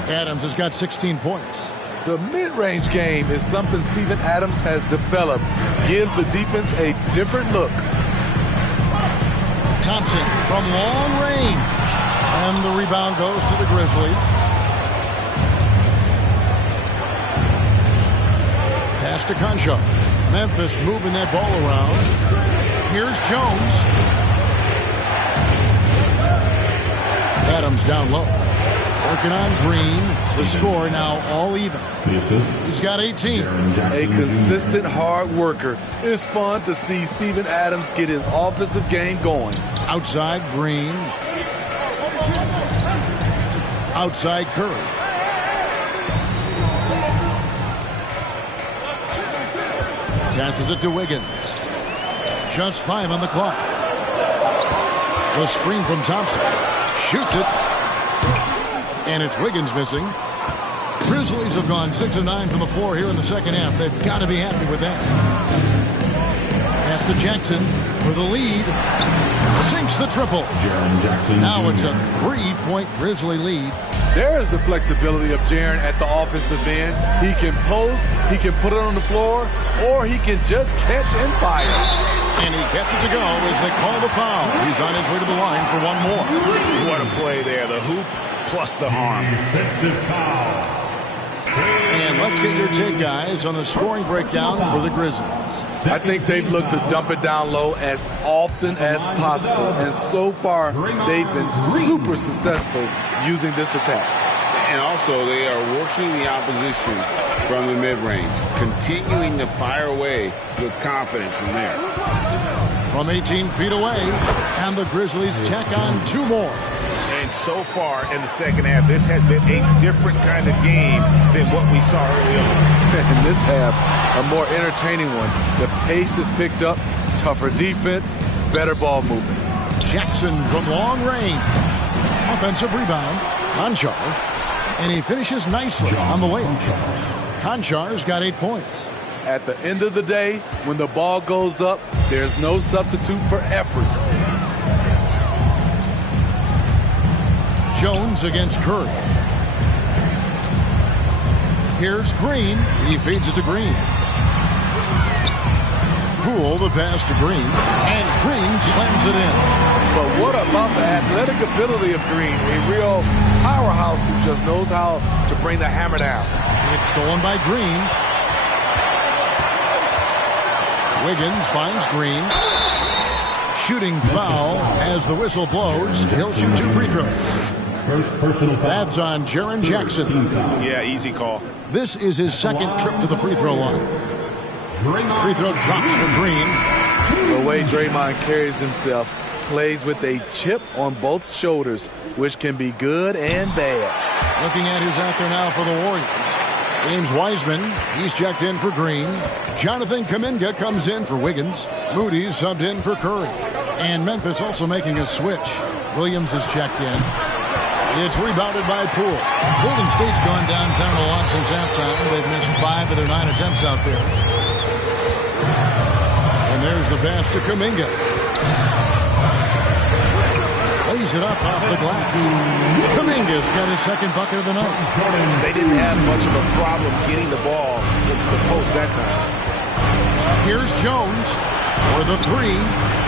Adams has got 16 points. The mid-range game is something Steven Adams has developed. Gives the defense a different look. Thompson from long range. And the rebound goes to the Grizzlies. Pass to Conchar. Memphis moving that ball around. Here's Jones. Adams down low. Working on Green. The score now all even. He's got 18. A consistent hard worker. It's fun to see Steven Adams get his offensive game going. Outside Green. Outside Curry. Passes it to Wiggins. Just 5 on the clock. The screen from Thompson. Shoots it. And it's Wiggins missing. Grizzlies have gone 6 of 9 from the floor here in the second half. They've got to be happy with that. Pass to Jackson for the lead. Sinks the triple. Now it's a 3-point Grizzly lead. There's the flexibility of Jaren at the offensive end. He can post, he can put it on the floor, or he can just catch and fire. And he gets it to go as they call the foul. He's on his way to the line for one more. What a play there. The hoop plus the arm. And let's get your take, guys, on the scoring breakdown for the Grizzlies. I think they've looked to dump it down low as often as possible. And so far, they've been super successful using this attack. And also, they are working the opposition from the mid-range, continuing to fire away with confidence from there. From 18 feet away, and the Grizzlies tack on 2 more. And so far in the second half, this has been a different kind of game than what we saw early on. In this half, a more entertaining one. The pace is picked up, tougher defense, better ball movement. Jackson from long range. Offensive rebound. Conchar. And he finishes nicely on the way. Conchar's got 8 points. At the end of the day, when the ball goes up, there's no substitute for effort. Jones against Curry. Here's Green. He feeds it to Green. Poole the pass to Green. And Green slams it in. But what about the athletic ability of Green? A real powerhouse who just knows how to bring the hammer down. It's stolen by Green. Wiggins finds Green. Shooting foul as the whistle blows. He'll shoot 2 free throws. First personal foul. That's on Jaren Jackson. Yeah, easy call. This is his second trip to the free throw line. Free throw drops for Green. The way Draymond carries himself, plays with a chip on both shoulders, which can be good and bad. Looking at who's out there now for the Warriors. James Wiseman, he's checked in for Green. Jonathan Kuminga comes in for Wiggins. Moody's subbed in for Curry. And Memphis also making a switch. Williams is checked in. It's rebounded by Poole. Golden State's gone downtown a lot since halftime. They've missed 5 of their 9 attempts out there. And there's the pass to Kuminga. Lays it up off the glass. Kuminga's got his second bucket of the night. They didn't have much of a problem getting the ball into the post that time. Here's Jones for the 3.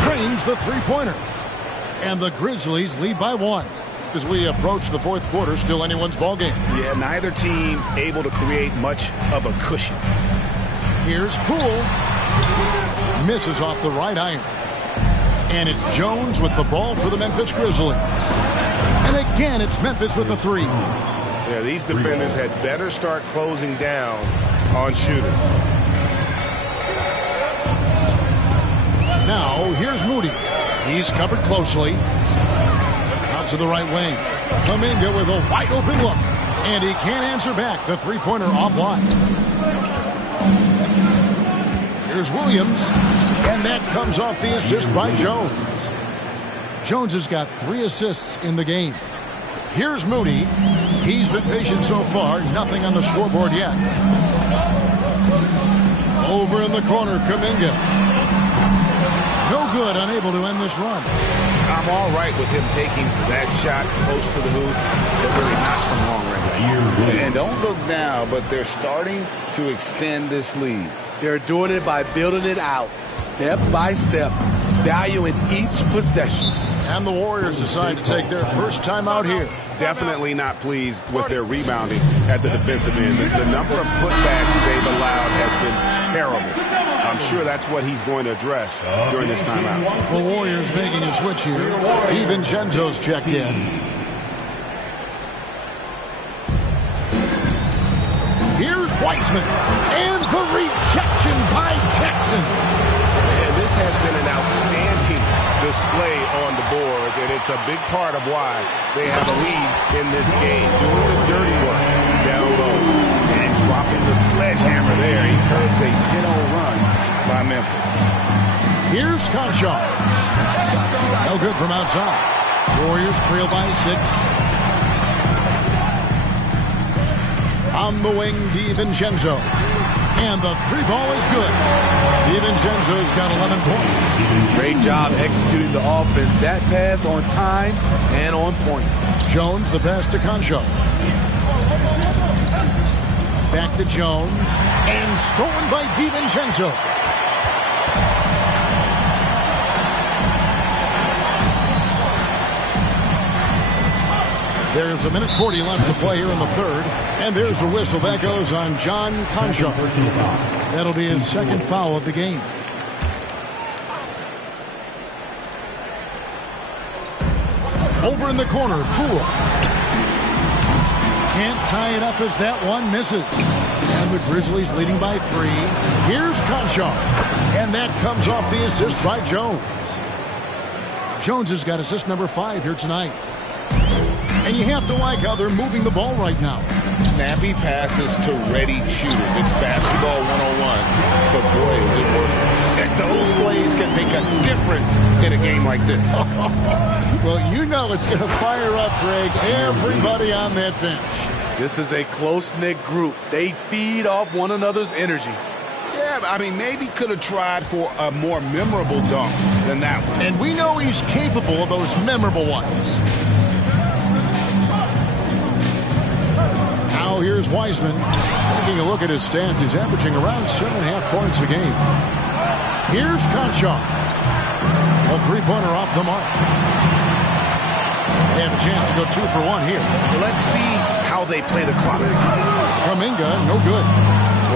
Drains the three-pointer. And the Grizzlies lead by 1. As we approach the fourth quarter, still anyone's ball game. Yeah, neither team able to create much of a cushion. Here's Poole. Misses off the right iron. And it's Jones with the ball for the Memphis Grizzlies. And again, it's Memphis with the 3. Yeah, these defenders had better start closing down on shooting. Now, here's Moody. He's covered closely. Out to the right wing. Kuminga with a wide-open look. And he can't answer back. The three-pointer offline. Here's Williams. And that comes off the assist by Jones. Jones has got 3 assists in the game. Here's Moody. He's been patient so far. Nothing on the scoreboard yet. Over in the corner, Kuminga. No good, unable to end this run. I'm all right with him taking that shot close to the hoop, but really not from long range. And don't look now, but they're starting to extend this lead. They're doing it by building it out, step by step, valuing each possession. And the Warriors decide to take their first time out here. Definitely not pleased with their rebounding at the defensive end. The number of putbacks they've allowed has been terrible. I'm sure that's what he's going to address during this timeout. The Warriors making a switch here. DiVincenzo's checked in. Here's Wiseman. And the rejection by Jackson. And this has been an outstanding display on the boards, and it's a big part of why they have a lead in this game. Doing the dirty work down low and dropping the sledgehammer there. He curves a 10-0 run by Memphis. Here's Conchar. No good from outside. Warriors trail by 6. On the wing, DiVincenzo. And the 3-ball is good. DiVincenzo's got 11 points. Great job executing the offense. That pass on time and on point. Jones, the pass to Concho. Back to Jones. And stolen by DiVincenzo. There's 1:40 left to play here in the third. And there's a whistle. That goes on John Concho. That'll be his second foul of the game. Over in the corner, Poole. Can't tie it up as that one misses. And the Grizzlies leading by 3. Here's Concho. And that comes off the assist by Jones. Jones has got assist number 5 here tonight. And you have to like how they're moving the ball right now. Snappy passes to ready shooters. It's basketball 101. But boy, is it working. And those plays can make a difference in a game like this. Well, you know it's going to fire up, Greg, everybody on that bench. This is a close-knit group. They feed off one another's energy. Yeah, I mean, maybe could have tried for a more memorable dunk than that one. And we know he's capable of those memorable ones. Now here's Wiseman. Taking a look at his stats, he's averaging around 7.5 points a game. Here's Conchar. A 3-pointer off the mark. They have a chance to go 2 for 1 here. Let's see how they play the clock. Kuminga, no good.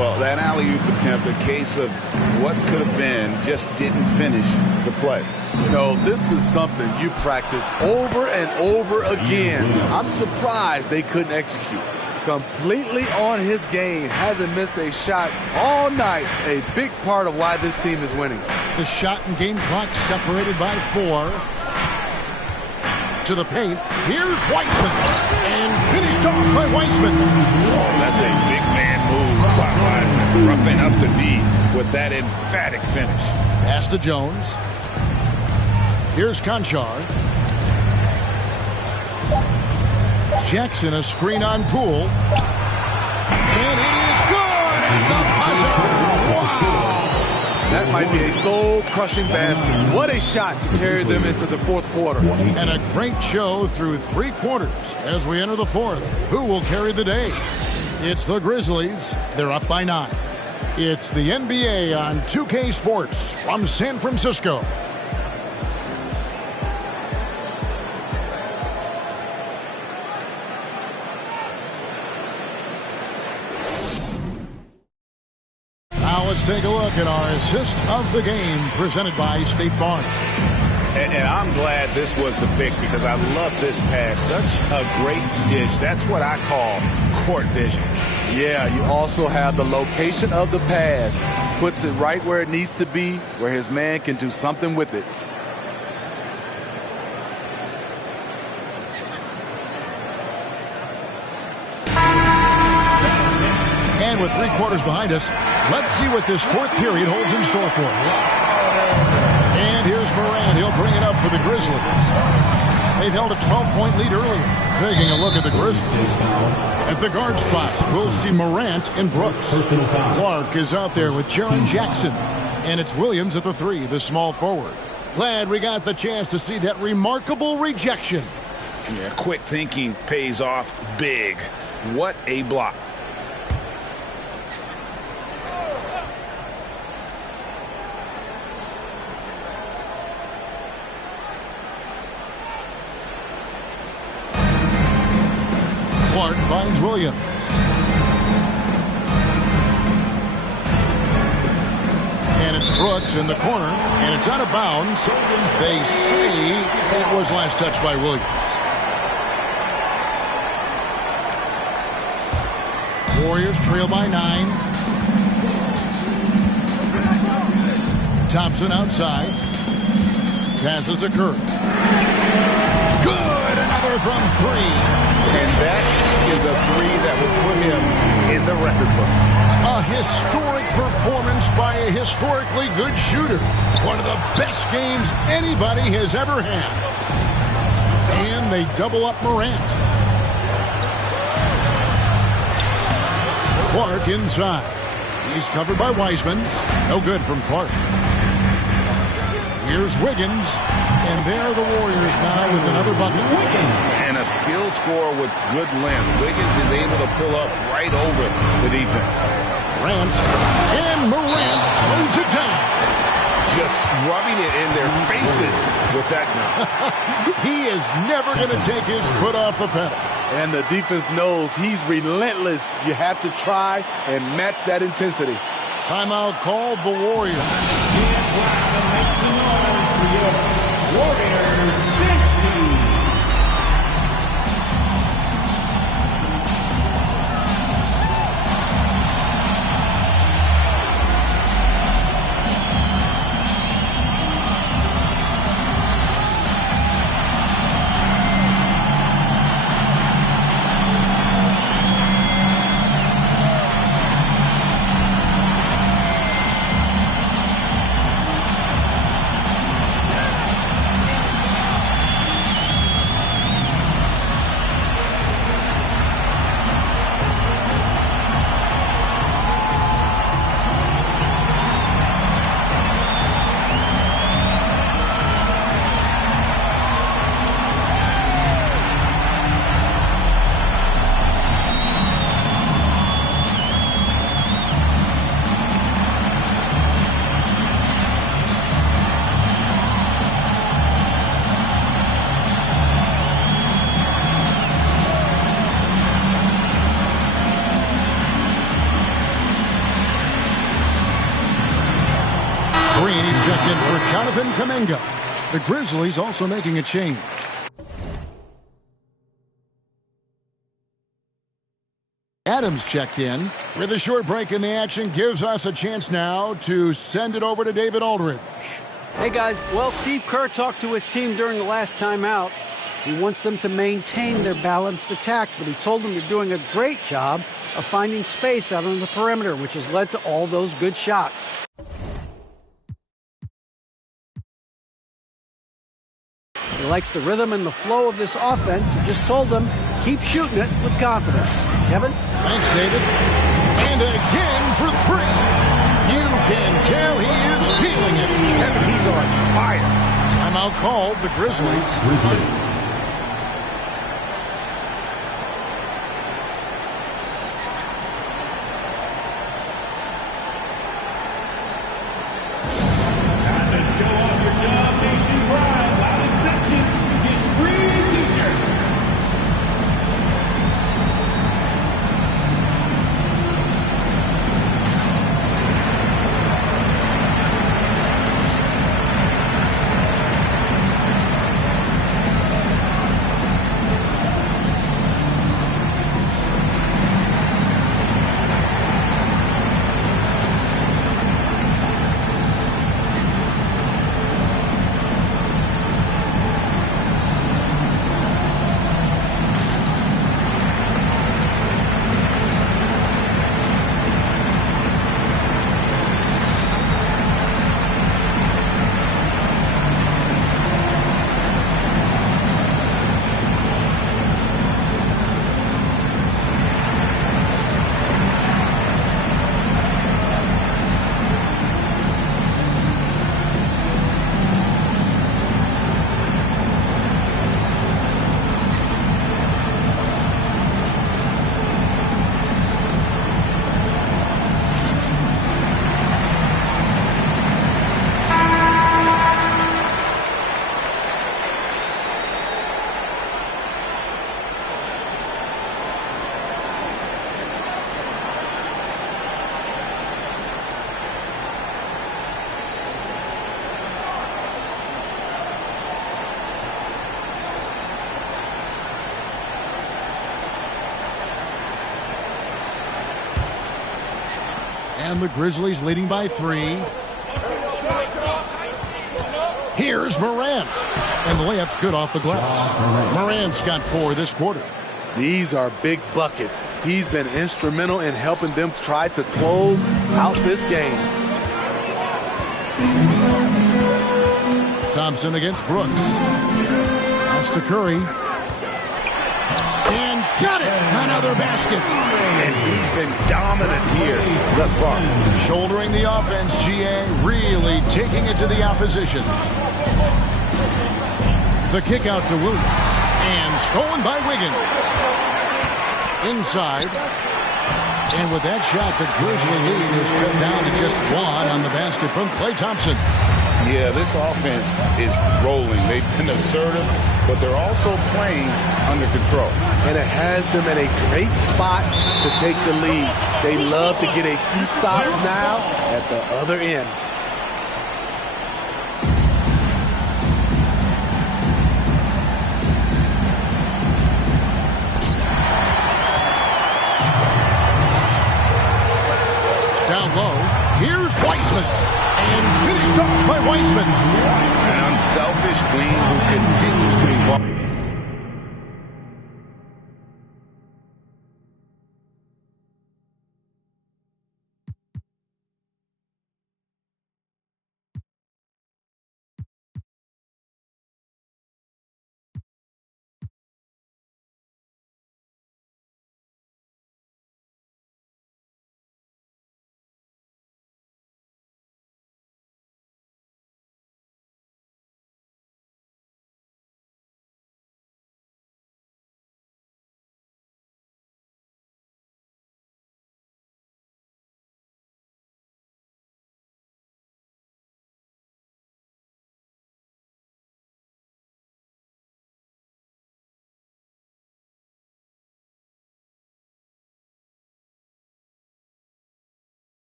Well, that alley-oop attempt, a case of what could have been, just didn't finish the play. You know, this is something you practice over and over again. I'm surprised they couldn't execute. Completely on his game, hasn't missed a shot all night. A big part of why this team is winning. The shot and game clock separated by 4. To the paint. Here's Wiseman. And finished off by Wiseman. Oh, that's a big man move by Wiseman. Roughing up the D with that emphatic finish. Pass to Jones. Here's Conchar. Jackson, a screen on Poole. And it is good! The buzzer! Wow! That might be a soul-crushing basket. What a shot to carry them into the fourth quarter. And a great show through 3 quarters as we enter the fourth. Who will carry the day? It's the Grizzlies. They're up by 9. It's the NBA on 2K Sports from San Francisco. Let's take a look at our assist of the game presented by State Farm. And I'm glad this was the pick because I love this pass. Such a great dish. That's what I call court vision. Yeah, you also have the location of the pass. Puts it right where it needs to be, where his man can do something with it. And with 3 quarters behind us, let's see what this fourth period holds in store for us. And here's Morant. He'll bring it up for the Grizzlies. They've held a 12-point lead earlier. Taking a look at the Grizzlies. At the guard spots, we'll see Morant and Brooks. Clark is out there with Jaren Jackson. And it's Williams at the 3, the small forward. Glad we got the chance to see that remarkable rejection. Yeah, quick thinking pays off big. What a block. Clark finds Williams. And it's Brooks in the corner, and it's out of bounds. They say it was last touched by Williams. Warriors trail by 9. Thompson outside. Passes to Curry. Good! Another from 3. And that is a 3 that will put him in the record books. A historic performance by a historically good shooter. One of the best games anybody has ever had. And they double up Morant. Clark inside. He's covered by Wiseman. No good from Clark. Here's Wiggins. And there are the Warriors now with another bucket. And a skilled scorer with good length. Wiggins is able to pull up right over the defense. Morant. And Morant throws it down. Just rubbing it in their faces with that now. He is never going to take his foot off the pedal. And the defense knows he's relentless. You have to try and match that intensity. Timeout called the Warriors. Warriors 60. Checked in for Jonathan Kuminga. The Grizzlies also making a change. Adams checked in. With a short break in the action, gives us a chance now to send it over to David Aldridge. Hey, guys. Well, Steve Kerr talked to his team during the last timeout. He wants them to maintain their balanced attack, but he told them they're doing a great job of finding space out on the perimeter, which has led to all those good shots. He likes the rhythm and the flow of this offense. He just told them, keep shooting it with confidence. Kevin? Thanks, David. And again for 3. You can tell he is feeling it. Kevin, he's on fire. Timeout called the Grizzlies. And the Grizzlies leading by 3. Here's Morant. And the layup's good off the glass. Morant's got 4 this quarter. These are big buckets. He's been instrumental in helping them try to close out this game. Thompson against Brooks. Pass to Curry. And got it! Another basket. And he's been dominant here thus far. Shouldering the offense, GA really taking it to the opposition. The kick out to Williams. And stolen by Wiggins. Inside. And with that shot, the Grizzly lead is cut down to just 1 on the basket from Klay Thompson. Yeah, this offense is rolling. They've been assertive, but they're also playing under control. And it has them in a great spot to take the lead. They love to get a few stops now at the other end. Down low, here's Wiseman. And finished up by Wiseman. An unselfish wing who continues to evolve.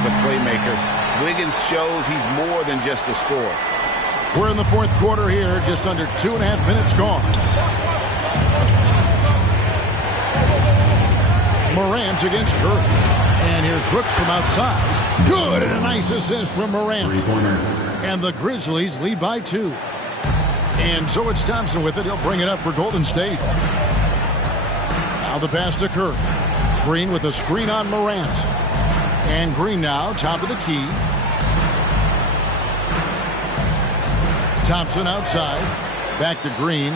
as a playmaker. Wiggins shows he's more than just a scorer. We're in the fourth quarter here, just under 2.5 minutes gone. Morant against Curry. And here's Brooks from outside. Good, and a nice assist from Morant. And the Grizzlies lead by 2. And so it's Thompson with it. He'll bring it up for Golden State. Now the pass to Curry. Green with a screen on Morant. And Green now, top of the key. Thompson outside. Back to Green.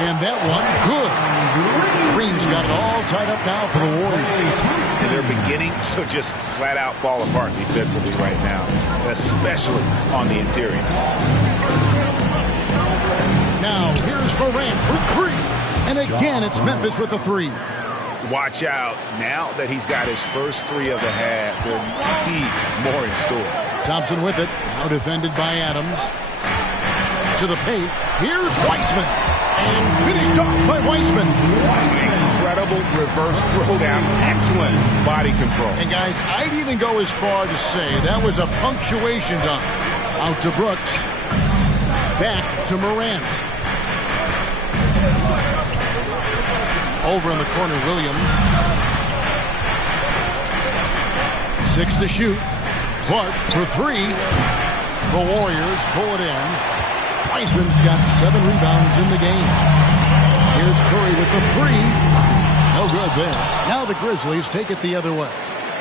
And that one, good. Green's got it all tied up now for the Warriors. And they're beginning to just flat out fall apart defensively right now, especially on the interior. Now here's Morant for 3. And again, it's Memphis with the 3. Watch out. Now that he's got his first 3 of the half, there'll be more in store. Thompson with it. Now defended by Adams. To the paint. Here's Weissman. And finished off by Weissman. Incredible reverse throwdown. Excellent body control. And guys, I'd even go as far to say that was a punctuation dunk. Out to Brooks. Back to Morant. Over in the corner, Williams. 6 to shoot. Clark for 3. The Warriors pull it in. Weissman's got 7 rebounds in the game. Here's Curry with the 3. No good there. Now the Grizzlies take it the other way.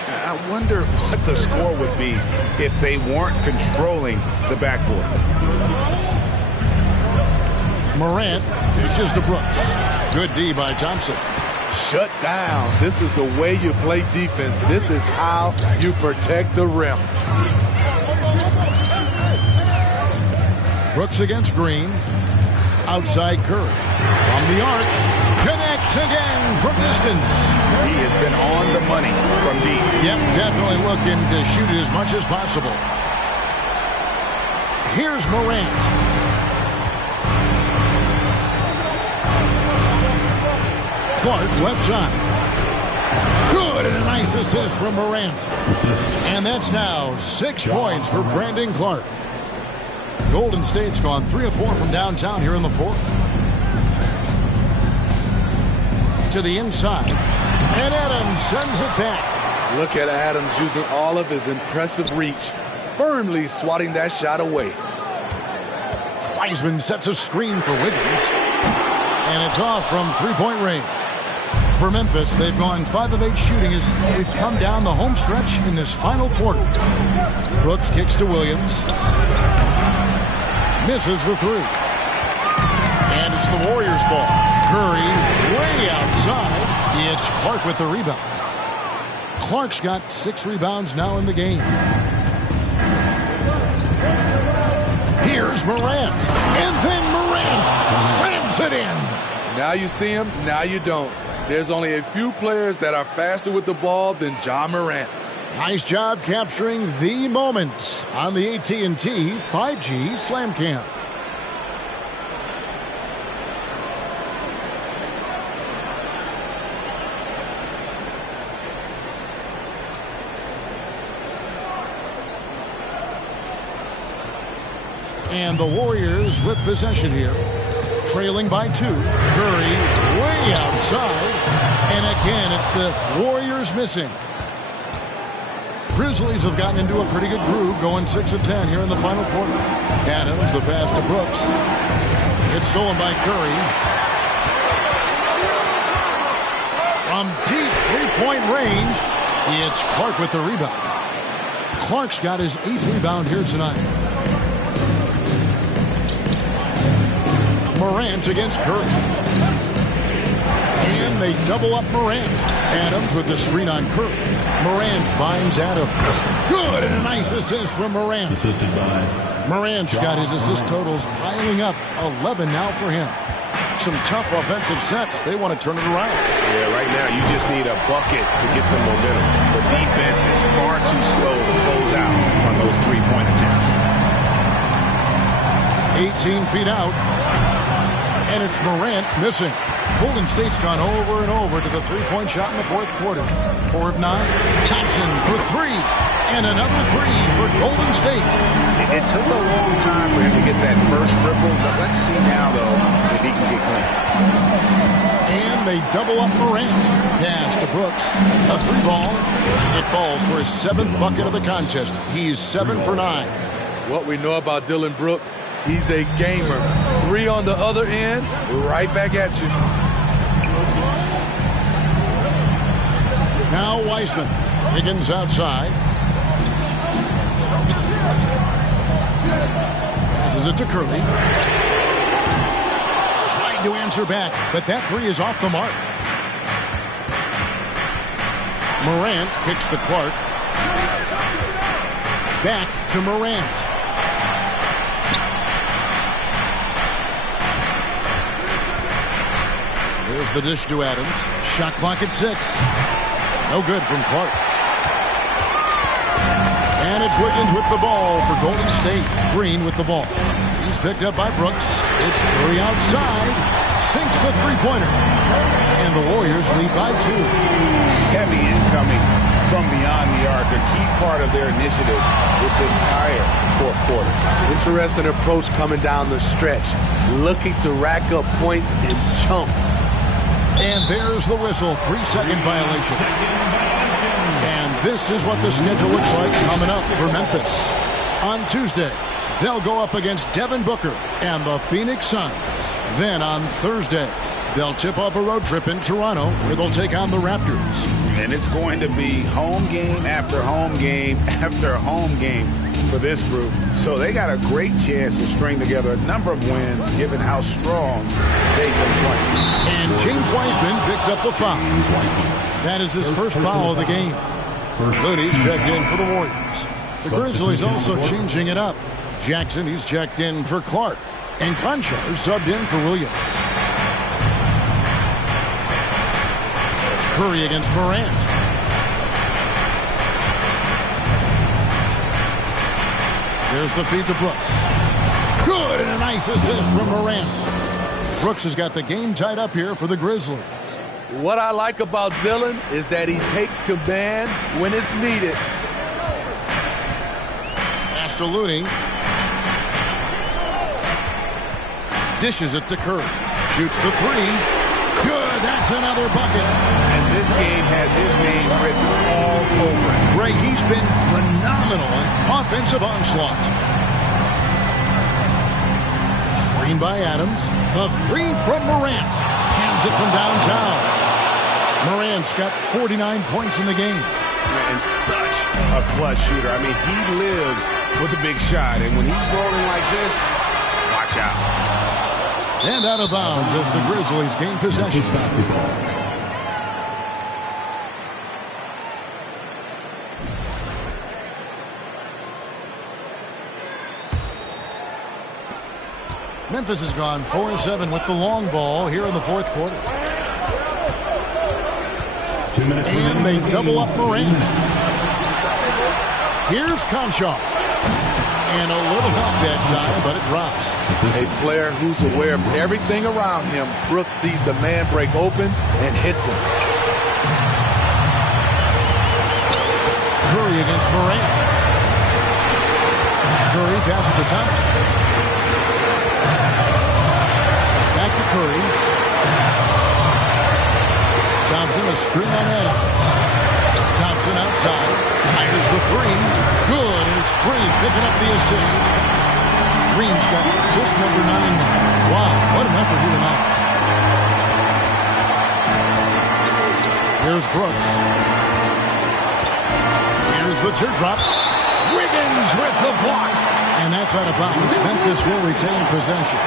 I wonder what the score would be if they weren't controlling the backboard. Morant dishes to Brooks. Good D by Thompson. Shut down. This is the way you play defense. This is how you protect the rim. Brooks against Green. Outside Curry. From the arc. Connects again from distance. He has been on the money from deep. Yep, definitely looking to shoot it as much as possible. Here's Morant. Clark left side. Good, and a nice assist from Morant. And that's now 6 points for Brandon Clark. Golden State's gone 3 of 4 from downtown here in the fourth. To the inside. And Adams sends it back. Look at Adams using all of his impressive reach. Firmly swatting that shot away. Wiseman sets a screen for Wiggins. And it's off from 3-point range. For Memphis, they've gone 5 of 8 shooting as we've come down the home stretch in this final quarter. Brooks kicks to Williams. Misses the 3. And it's the Warriors' ball. Curry way outside. It's Clark with the rebound. Clark's got 6 rebounds now in the game. Here's Morant. And then Morant slams it in. Now you see him, now you don't. There's only a few players that are faster with the ball than Ja Morant. Nice job capturing the moment on the AT&T 5G Slam Cam. And the Warriors with possession here. Trailing by 2. Curry way outside. And again, it's the Warriors missing. Grizzlies have gotten into a pretty good groove, going 6 of 10 here in the final quarter. Adams, the pass to Brooks. It's stolen by Curry. From deep 3-point range, it's Clark with the rebound. Clark's got his 8th rebound here tonight. Morant against Curry. And they double up Morant. Adams with the screen on Curry. Morant finds Adams. Good, and a nice assist from Morant. Assisted by Morant's got his assist totals piling up. 11 now for him. Some tough offensive sets. They want to turn it around. Yeah, right now you just need a bucket to get some momentum. The defense is far too slow to close out on those 3-point attempts. 18 feet out. And it's Morant missing. Golden State's gone over and over to the three-point shot in the fourth quarter. 4 of 9. Thompson for 3. And another 3 for Golden State. It took a long time for him to get that first triple. But let's see now, though, if he can get clean. And they double up Morant. Pass to Brooks. A 3-ball. It falls for his 7th bucket of the contest. He's 7 for 9. What we know about Dillon Brooks, he's a gamer. 3 on the other end, right back at you. Now Wiseman. Higgins outside. Passes it to Curry. Trying to answer back, but that 3 is off the mark. Morant kicks to Clark. Back to Morant. Here's the dish to Adams. Shot clock at 6. No good from Clark. And it's Wiggins with the ball for Golden State. Green with the ball. He's picked up by Brooks. It's Curry outside. Sinks the three-pointer. And the Warriors lead by 2. Heavy incoming from beyond the arc. A key part of their initiative this entire fourth quarter. Interesting approach coming down the stretch. Looking to rack up points in chunks. And there's the whistle. 3-second violation. And this is what the schedule looks like coming up for Memphis. On Tuesday, they'll go up against Devin Booker and the Phoenix Suns. Then on Thursday, they'll tip off a road trip in Toronto where they'll take on the Raptors. And it's going to be home game after home game after home game for this group. So they got a great chance to string together a number of wins given how strong they've been playing. And James Wiseman picks up the foul. That is his first foul of the game. Looney's checked in for the Warriors. The Grizzlies also changing it up. Jackson, he's checked in for Clark. And Conchar subbed in for Williams. Curry against Morant. There's the feed to Brooks. Good, and a nice assist from Morant. Brooks has got the game tied up here for the Grizzlies. What I like about Dillon is that he takes command when it's needed. Pass to Looney. Dishes it to Curry. Shoots the 3. Good, that's another bucket. And this game has his name written all over it. Greg, he's been phenomenal in offensive onslaught. Screen by Adams. A 3 from Morant. Hands it from downtown. Morant's got 49 points in the game. And such a clutch shooter. I mean, he lives with a big shot. And when he's rolling like this, watch out. And out of bounds as the Grizzlies gain possession. Memphis has gone 4-7 with the long ball here in the fourth quarter. And they double up Morant. Here's Conchar. And a little help that time, but it drops. A player who's aware of everything around him. Brooks sees the man break open and hits him. Curry against Morant. Curry passes to Thompson. Back to Curry. Thompson a screen on Adams. Thompson outside. Fires the 3. Good. It's Green picking up the assist. Green's got assist number 9 now. Wow, what an effort here tonight. Here's Brooks. Here's the teardrop. Wiggins with the block. And that's out of bounds. Memphis will retain possession.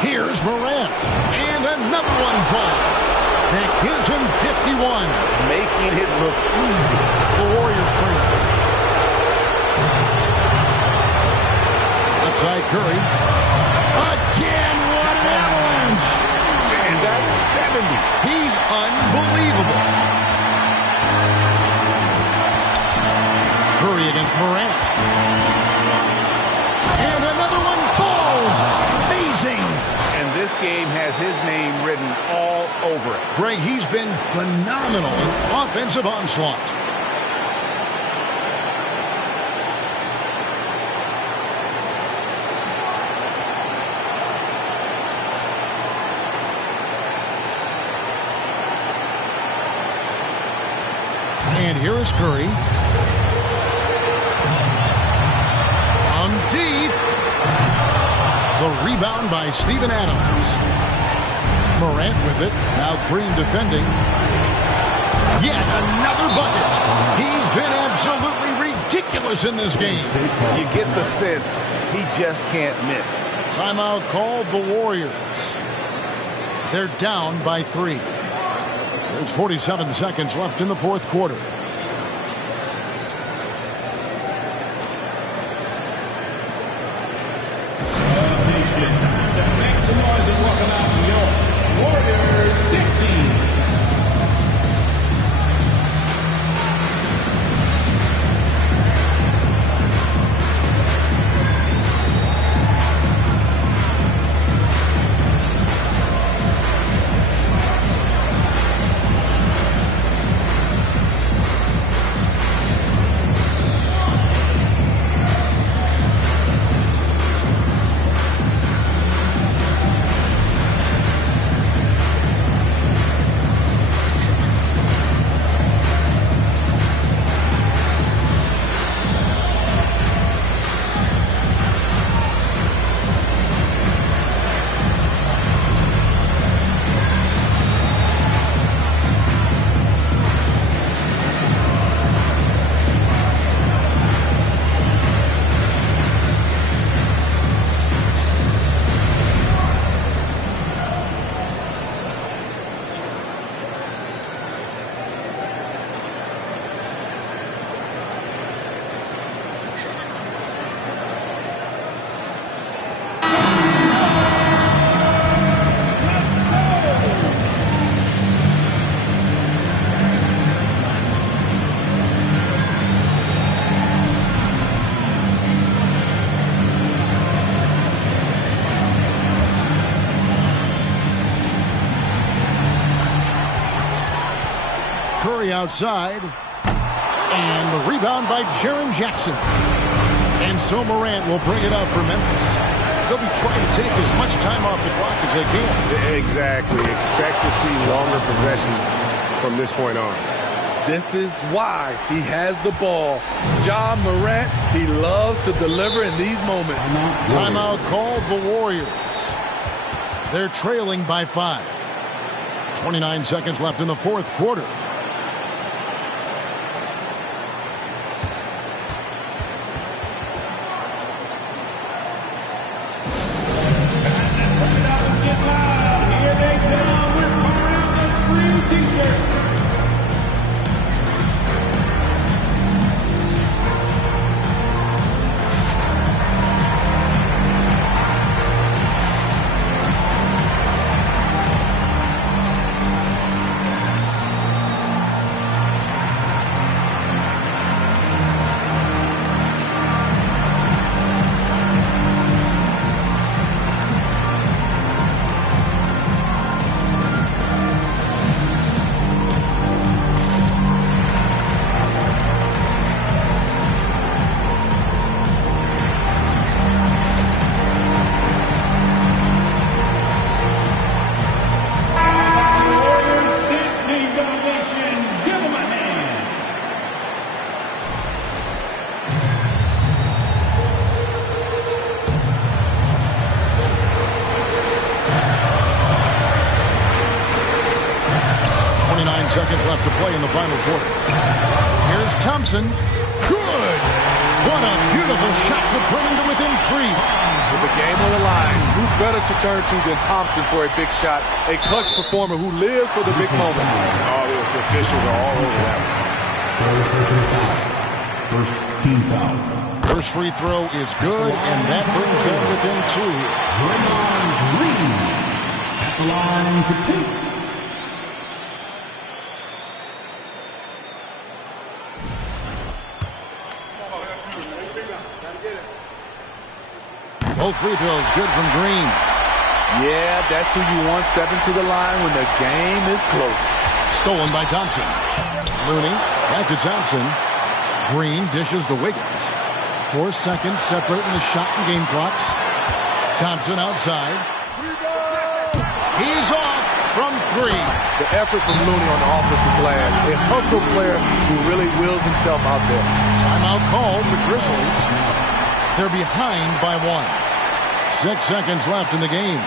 Here's Morant. And another one falls. That gives him 51. Making it look easy. The Warriors trail. Outside Curry. Again, what an avalanche. And that's 70. He's Unbelievable. Curry against Morant. And another one falls. Amazing. And this game has his name written all over it. Greg, he's been phenomenal in offensive onslaught. And here is Curry. From deep. The rebound by Steven Adams. Morant with it. Now Green defending. Yet another bucket. He's been absolutely ridiculous in this game. You get the sense he just can't miss. Timeout called the Warriors. They're down by 3. There's 47 seconds left in the fourth quarter. Curry outside. And the rebound by Jaren Jackson. And so Morant will bring it up for Memphis. They'll be trying to take as much time off the clock as they can. Exactly. Expect to see longer possessions from this point on. This is why he has the ball. John Morant, he loves to deliver in these moments. Timeout called the Warriors. They're trailing by 5. 29 seconds left in the fourth quarter. Seconds left to play in the final quarter. Here's Thompson. Good! What a beautiful shot to put him to within 3. With the game on the line, who better to turn to than Thompson for a big shot? A clutch performer who lives for the big moment. Oh, the officials are all over that one. First team foul. First free throw is good, and that brings them within 2. Green at the line for 2. Both free throws good from Green. Yeah, that's who you want stepping to the line when the game is close. Stolen by Thompson. Looney back to Thompson. Green dishes to Wiggins. 4 seconds separating the shot and game clocks. Thompson outside. He's off from 3. The effort from Looney on the offensive glass. A hustle player who really wills himself out there. Timeout called the Grizzlies. They're behind by 1. 6 seconds left in the game.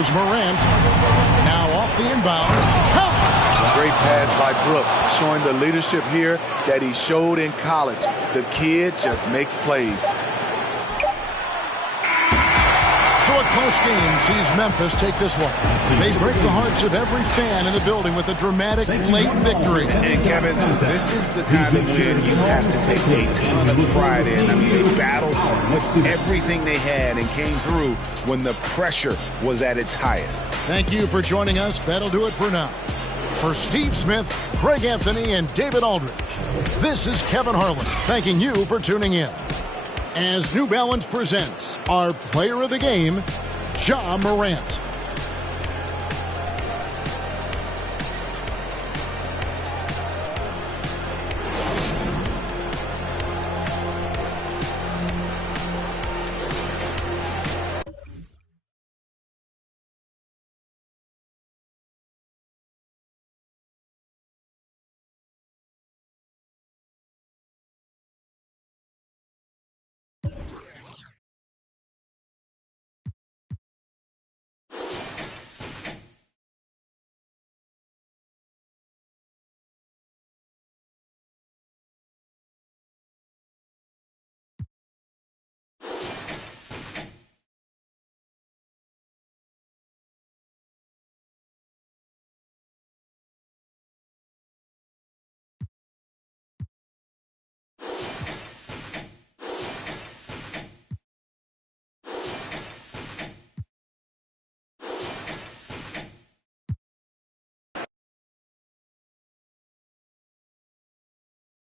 Here's Morant. Now off the inbound. Great pass by Brooks, showing the leadership here that he showed in college. The kid just makes plays. So a close game sees Memphis take this one. They break the hearts of every fan in the building with a dramatic late victory. And Kevin, this is the kind of win you have to take a ton of pride in. I mean, they battled with everything they had and came through when the pressure was at its highest. Thank you for joining us. That'll do it for now. For Steve Smith, Craig Anthony, and David Aldridge, this is Kevin Harlan thanking you for tuning in. As New Balance presents our player of the game, Ja Morant.